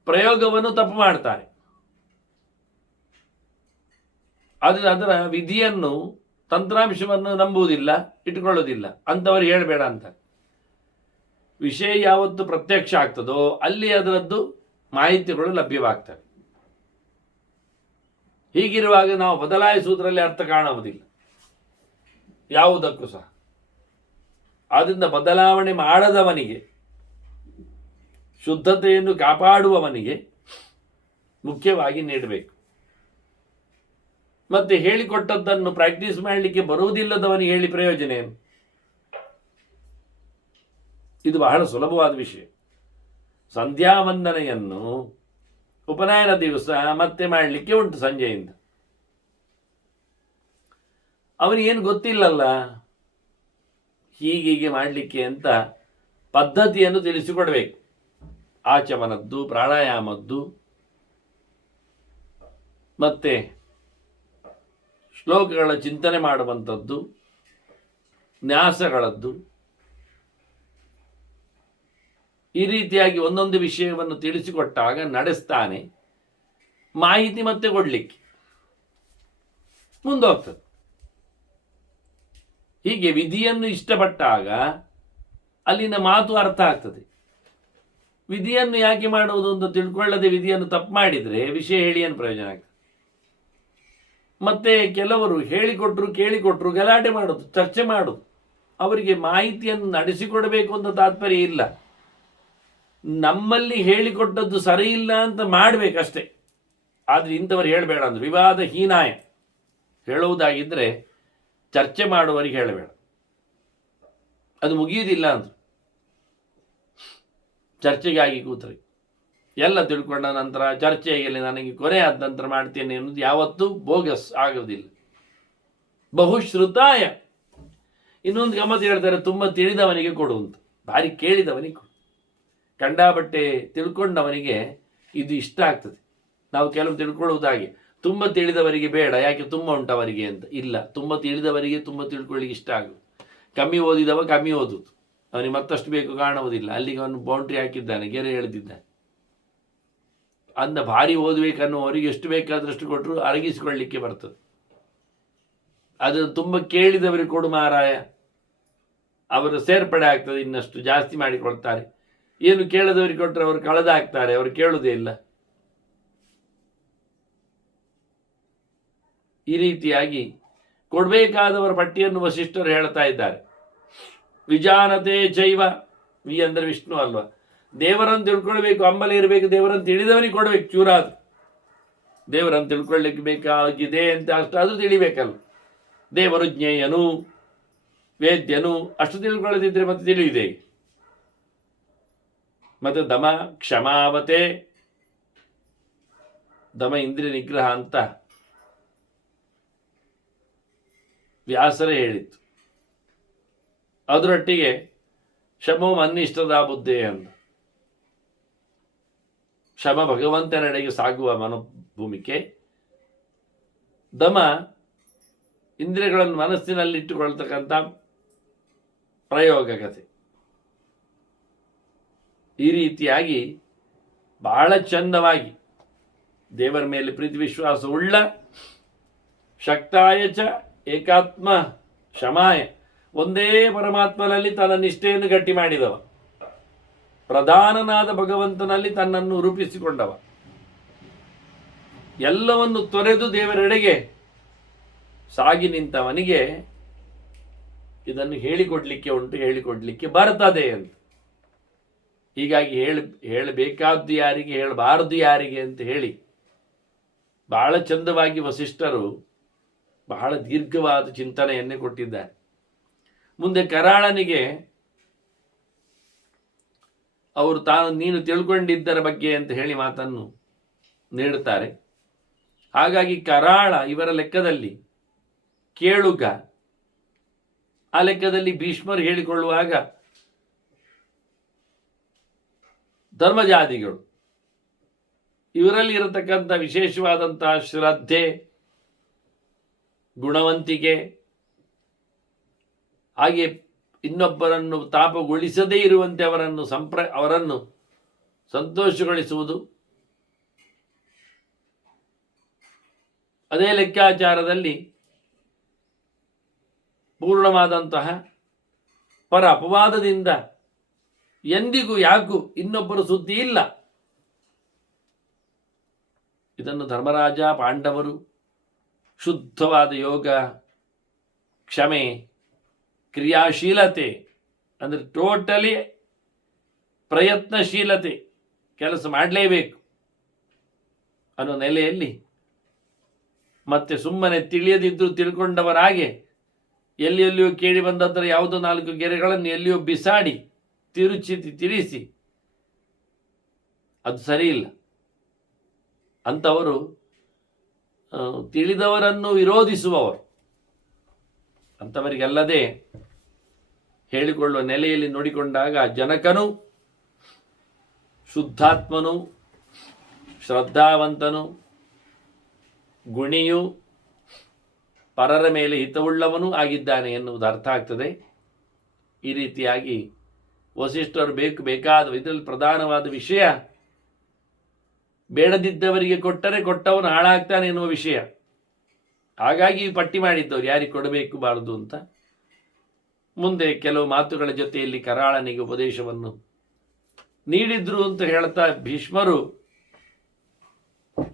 ಪ್ರಯೋಗವನ್ನು ತಪ್ಪು ಮಾಡ್ತಾರೆ. ಅದರ ವಿಧಿಯನ್ನು, ತಂತ್ರಾಂಶವನ್ನು ನಂಬುವುದಿಲ್ಲ, ಇಟ್ಕೊಳ್ಳೋದಿಲ್ಲ. ಅಂಥವ್ರು ಹೇಳಬೇಡ ಅಂತ. ವಿಷಯ ಯಾವತ್ತು ಪ್ರತ್ಯಕ್ಷ ಆಗ್ತದೋ ಅಲ್ಲಿ ಅದರದ್ದು ಮಾಹಿತಿಗಳು ಲಭ್ಯವಾಗ್ತವೆ. ಹೀಗಿರುವಾಗ ನಾವು ಬದಲಾಯಿಸುವುದರಲ್ಲಿ ಅರ್ಥ ಕಾಣುವುದಿಲ್ಲ ಯಾವುದಕ್ಕೂ ಸಹ. ಆದ್ದರಿಂದ ಬದಲಾವಣೆ ಮಾಡದವನಿಗೆ, ಶುದ್ಧತೆಯನ್ನು ಕಾಪಾಡುವವನಿಗೆ ಮುಖ್ಯವಾಗಿ ನೀಡಬೇಕು. ಮತ್ತೆ ಹೇಳಿಕೊಟ್ಟದ್ದನ್ನು ಪ್ರಾಕ್ಟೀಸ್ ಮಾಡಲಿಕ್ಕೆ ಬರುವುದಿಲ್ಲದವನಿಗೆ ಹೇಳಿ ಪ್ರಯೋಜನ ಏನು? ಇದು ಬಹಳ ಸುಲಭವಾದ ವಿಷಯ. ಸಂಧ್ಯಾ ವಂದನೆಯನ್ನು ಉಪನಯನ ದಿವಸ ಮತ್ತೆ ಮಾಡಲಿಕ್ಕೆ ಉಂಟು ಸಂಜೆಯಿಂದ. ಅವನಿಗೇನು ಗೊತ್ತಿಲ್ಲಲ್ಲ ಹೀಗೀಗೆ ಮಾಡಲಿಕ್ಕೆ ಅಂತ ಪದ್ಧತಿಯನ್ನು ತಿಳಿಸಿಕೊಡಬೇಕು. ಆಚಮನದ್ದು, ಪ್ರಾಣಾಯಾಮದ್ದು, ಮತ್ತೆ ಶ್ಲೋಕಗಳ ಚಿಂತನೆ ಮಾಡುವಂಥದ್ದು, ನ್ಯಾಸಗಳದ್ದು, ಈ ರೀತಿಯಾಗಿ ಒಂದೊಂದು ವಿಷಯವನ್ನು ತಿಳಿಸಿಕೊಟ್ಟಾಗ ನಡೆಸ್ತಾನೆ. ಮಾಹಿತಿ ಮತ್ತೆ ಕೊಡಲಿಕ್ಕೆ ಮುಂದೋಗ್ತದೆ. ಹೀಗೆ ವಿಧಿಯನ್ನು ಇಷ್ಟಪಟ್ಟಾಗ ಅಲ್ಲಿನ ಮಾತು ಅರ್ಥ ಆಗ್ತದೆ. ವಿಧಿಯನ್ನು ಯಾಕೆ ಮಾಡುವುದು ಅಂತ ತಿಳ್ಕೊಳ್ಳದೆ ವಿಧಿಯನ್ನು ತಪ್ಪು ಮಾಡಿದರೆ ವಿಷಯ ಹೇಳಿ ಏನು ಪ್ರಯೋಜನ ಆಗ್ತದೆ? ಮತ್ತೆ ಕೆಲವರು ಹೇಳಿಕೊಟ್ರು ಕೇಳಿಕೊಟ್ರು ಗಲಾಟೆ ಮಾಡೋದು, ಚರ್ಚೆ ಮಾಡೋದು. ಅವರಿಗೆ ಮಾಹಿತಿಯನ್ನು ನಡೆಸಿಕೊಡಬೇಕು ಅಂತ ತಾತ್ಪರ್ಯ ಇಲ್ಲ. ನಮ್ಮಲ್ಲಿ ಹೇಳಿಕೊಟ್ಟದ್ದು ಸರಿ ಇಲ್ಲ ಅಂತ ಮಾಡಬೇಕಷ್ಟೇ. ಆದರೆ ಇಂಥವರು ಹೇಳಬೇಡ ಅಂದ್ರು. ವಿವಾದ ಹೀನಾಯ ಹೇಳುವುದಾಗಿದ್ದರೆ ಚರ್ಚೆ ಮಾಡುವವರಿಗೆ ಹೇಳಬೇಡ, ಅದು ಮುಗಿಯುವುದಿಲ್ಲ ಅಂದ್ರು. ಚರ್ಚೆಗಾಗಿ ಕೂತ್ರಿ, ಎಲ್ಲ ತಿಳ್ಕೊಂಡ ನಂತರ ಚರ್ಚೆಯಲ್ಲಿ ನನಗೆ ಕೊನೆ ಆದ ನಂತರ ಮಾಡ್ತೇನೆ ಅನ್ನೋದು ಯಾವತ್ತೂ ಬೋಗಸ್ ಆಗೋದಿಲ್ಲ. ಬಹುಶ್ರುತಾಯ, ಇನ್ನೊಂದು ಗಮ್ಮತ್ತು ಹೇಳ್ತಾರೆ, ತುಂಬ ತಿಳಿದವನಿಗೆ ಕೊಡುವಂತ. ಭಾರಿ ಕೇಳಿದವನಿಗೆ ಕೊಡು. ಕಂಡಾಬಟ್ಟೆ ತಿಳ್ಕೊಂಡವನಿಗೆ ಇದು ಇಷ್ಟ ಆಗ್ತದೆ. ನಾವು ಕೆಲವು ತಿಳ್ಕೊಳ್ಳುವುದಾಗಿ ತುಂಬ ತಿಳಿದವರಿಗೆ ಬೇಡ, ಯಾಕೆ ತುಂಬ ಉಂಟವರಿಗೆ ಅಂತ. ಇಲ್ಲ, ತುಂಬ ತಿಳಿದವರಿಗೆ ತುಂಬ ತಿಳ್ಕೊಳ್ಳಿಕ್ಕೆ ಇಷ್ಟ ಆಗುದು. ಕಮ್ಮಿ ಓದಿದವ ಕಮ್ಮಿ ಓದುದು, ಅವನಿಗೆ ಮತ್ತಷ್ಟು ಬೇಕು ಕಾಣುವುದಿಲ್ಲ. ಅಲ್ಲಿಗೆ ಅವನು ಬೌಂಡ್ರಿ ಹಾಕಿದ್ದಾನೆ, ಗೆರೆ ಎಳೆದಿದ್ದಾನೆ. ಅಂದ ಭಾರಿ ಓದಬೇಕನ್ನುವವರಿಗೆ ಎಷ್ಟು ಬೇಕಾದಷ್ಟು ಕೊಟ್ಟರು ಅರಗಿಸಿಕೊಳ್ಳಿಕ್ಕೆ ಬರ್ತದೆ. ಅದನ್ನು ತುಂಬ ಕೇಳಿದವರಿಗೆ ಕೊಡು ಮಾರಾಯ, ಅವರ ಸೇರ್ಪಡೆ ಆಗ್ತದೆ, ಇನ್ನಷ್ಟು ಜಾಸ್ತಿ ಮಾಡಿಕೊಳ್ತಾರೆ. ಏನು ಕೇಳದವರಿಗೆ ಕೊಟ್ಟರೆ ಅವರು ಕಳೆದಾಗ್ತಾರೆ, ಅವರು ಕೇಳುವುದೇ ಇಲ್ಲ. ಈ ರೀತಿಯಾಗಿ ಕೊಡಬೇಕಾದವರ ಪಟ್ಟಿಯನ್ನು ವಸಿಷ್ಠರು ಹೇಳ್ತಾ ಇದ್ದಾರೆ. ವಿಜಾನತೆ ಚೈವ, ವಿ ಅಂದರೆ ವಿಷ್ಣು ಅಲ್ವಾ, ದೇವರನ್ನು ತಿಳ್ಕೊಳ್ಬೇಕು, ಅಂಬಲ ಇರಬೇಕು, ದೇವರನ್ನು ತಿಳಿದವನಿಗೆ ಕೊಡಬೇಕು. ಚೂರಾದ್ರು ದೇವರನ್ನು ತಿಳ್ಕೊಳ್ಳಿಕ್ಕೆ ಬೇಕಾಗಿದೆ ಅಂತ ಅಷ್ಟಾದರೂ ತಿಳಿಬೇಕಲ್ಲ. ದೇವರು ಜ್ಞೇಯನು, ವೇದ್ಯನು, ಅಷ್ಟು ತಿಳ್ಕೊಳ್ಳದಿದ್ರೆ ಮತ್ತೆ ತಿಳಿಯುವುದೇ? ಮತ್ತೆ ದಮ ಕ್ಷಮಾವತೆ, ದಮ ಇಂದ್ರಿಯ ನಿಗ್ರಹ ಅಂತ ವ್ಯಾಸರೇ ಹೇಳಿತ್ತು. ಅದರೊಟ್ಟಿಗೆ ಶಮೋ ಮನ್ನಿಷ್ಟದ ಬುದ್ಧಿ ಅಂತ, ಶಮ ಭಗವಂತನೆಡೆಗೆ ಸಾಗುವ ಮನೋಭೂಮಿಕೆ, ದಮ ಇಂದ್ರಿಯಗಳನ್ನು ಮನಸ್ಸಿನಲ್ಲಿಟ್ಟುಕೊಳ್ತಕ್ಕಂಥ ಪ್ರಯೋಗಕತೆ. ಈ ರೀತಿಯಾಗಿ ಬಹಳ ಚಂದವಾಗಿ ದೇವರ ಮೇಲೆ ಪ್ರೀತಿ ವಿಶ್ವಾಸ ಉಳ್ಳ, ಶಕ್ತಾಯ ಚ ಏಕಾತ್ಮ ಶಮಾಯ, ಒಂದೇ ಪರಮಾತ್ಮನಲ್ಲಿ ತನ್ನ ನಿಷ್ಠೆಯನ್ನು ಗಟ್ಟಿ ಮಾಡಿದವ, ಪ್ರಧಾನನಾದ ಭಗವಂತನಲ್ಲಿ ತನ್ನನ್ನು ರೂಪಿಸಿಕೊಂಡವ, ಎಲ್ಲವನ್ನು ತೊರೆದು ದೇವರೆಡೆಗೆ ಸಾಗಿ ನಿಂತವನಿಗೆ ಇದನ್ನು ಹೇಳಿಕೊಡ್ಲಿಕ್ಕೆ ಉಂಟು, ಹೇಳಿಕೊಡ್ಲಿಕ್ಕೆ ಬರ್ತದೆ ಅಂತ. ಹೀಗಾಗಿ ಹೇಳಬೇಕಾದ್ದು ಯಾರಿಗೆ, ಹೇಳಬಾರದು ಯಾರಿಗೆ ಅಂತ ಹೇಳಿ ಬಹಳ ಚಂದವಾಗಿ ವಸಿಷ್ಠರು ಬಹಳ ದೀರ್ಘವಾದ ಚಿಂತನೆಯನ್ನೇ ಕೊಟ್ಟಿದ್ದಾರೆ. ಮುಂದೆ ಕರಾಳನಿಗೆ ಅವರು ನೀನು ತಿಳ್ಕೊಂಡಿದ್ದರ ಬಗ್ಗೆ ಅಂತ ಹೇಳಿ ಮಾತನ್ನು ನೀಡುತ್ತಾರೆ. ಹಾಗಾಗಿ ಕರಾಳ ಇವರ ಲೆಕ್ಕದಲ್ಲಿ ಕೇಳುಗ, ಆ ಲೆಕ್ಕದಲ್ಲಿ ಭೀಷ್ಮರು ಹೇಳಿಕೊಳ್ಳುವಾಗ ಧರ್ಮಜಾದಿಗಳು, ಇವರಲ್ಲಿ ಇರತಕ್ಕಂಥ ವಿಶೇಷವಾದಂತಹ ಶ್ರದ್ಧೆ, ಗುಣವಂತಿಕೆ, ಹಾಗೆ ಇನ್ನೊಬ್ಬರನ್ನು ತಾಪಗೊಳಿಸದೇ ಇರುವಂತೆ ಅವರನ್ನು ಸಂತೋಷಗೊಳಿಸುವುದು, ಅದೇ ಲೆಕ್ಕಾಚಾರದಲ್ಲಿ ಪೂರ್ಣವಾದಂತಹ ಪರ ಅಪವಾದದಿಂದ ಎಂದಿಗೂ ಯಾಕೂ ಇನ್ನೊಬ್ಬರು ಸುದ್ದಿ ಇಲ್ಲ. ಇದನ್ನು ಧರ್ಮರಾಜ, ಪಾಂಡವರು ಶುದ್ಧವಾದ ಯೋಗ, ಕ್ಷಮೆ, ಕ್ರಿಯಾಶೀಲತೆ, ಅಂದರೆ ಟೋಟಲಿ ಪ್ರಯತ್ನಶೀಲತೆ, ಕೆಲಸ ಮಾಡಲೇಬೇಕು ಅನ್ನೋ ನೆಲೆಯಲ್ಲಿ ಮತ್ತೆ ಸುಮ್ಮನೆ ತಿಳಿಯದಿದ್ದರೂ ತಿಳ್ಕೊಂಡವರಾಗೆ ಎಲ್ಲಿಯೋ ಕೇಳಿ ಬಂದದ್ದರ ಯಾವುದೋ 4 ಗೆರೆಗಳನ್ನು ಎಲ್ಲಿಯೋ ಬಿಸಾಡಿ ತಿರಿಸಿ ಅದು ಸರಿಯಿಲ್ಲ. ಅಂಥವರು ತಿಳಿದವರನ್ನು ವಿರೋಧಿಸುವವರು. ಅಂಥವರಿಗೆಲ್ಲದೆ ಹೇಳಿಕೊಳ್ಳುವ ನೆಲೆಯಲ್ಲಿ ನೋಡಿಕೊಂಡಾಗ ಜನಕನು ಶುದ್ಧಾತ್ಮನು, ಶ್ರದ್ಧಾವಂತನು, ಗುಣಿಯು, ಪರರ ಮೇಲೆ ಹಿತವುಳ್ಳವನೂ ಆಗಿದ್ದಾನೆ ಎನ್ನುವುದು ಅರ್ಥ ಆಗ್ತದೆ. ಈ ರೀತಿಯಾಗಿ ವಸಿಷ್ಠರು ಬೇಕಾದ ಇದರಲ್ಲಿ ಪ್ರಧಾನವಾದ ವಿಷಯ ಬೇಡದಿದ್ದವರಿಗೆ ಕೊಟ್ಟವನು ಹಾಳಾಗ್ತಾನೆ ಎನ್ನುವ ವಿಷಯ. ಹಾಗಾಗಿ ಪಟ್ಟಿ ಮಾಡಿದ್ದವರು ಯಾರಿಗೆ ಕೊಡಬೇಕು ಬಾರದು ಅಂತ. ಮುಂದೆ ಕೆಲವು ಮಾತುಗಳ ಜೊತೆಯಲ್ಲಿ ಕರಾಳನಿಗೆ ಉಪದೇಶವನ್ನು ನೀಡಿದ್ರು ಅಂತ ಹೇಳ್ತಾ ಭೀಷ್ಮರು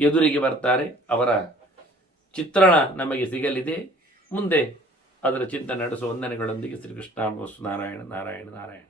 ಎದುರಿಗೆ ಬರ್ತಾರೆ. ಅವರ ಚಿತ್ರಣ ನಮಗೆ ಸಿಗಲಿದೆ. ಮುಂದೆ ಅದರ ಚಿಂತನೆ ನಡೆಸುವ ವಂದನೆಗಳೊಂದಿಗೆ ಶ್ರೀಕೃಷ್ಣ ನಾರಾಯಣ ನಾರಾಯಣ ನಾರಾಯಣ.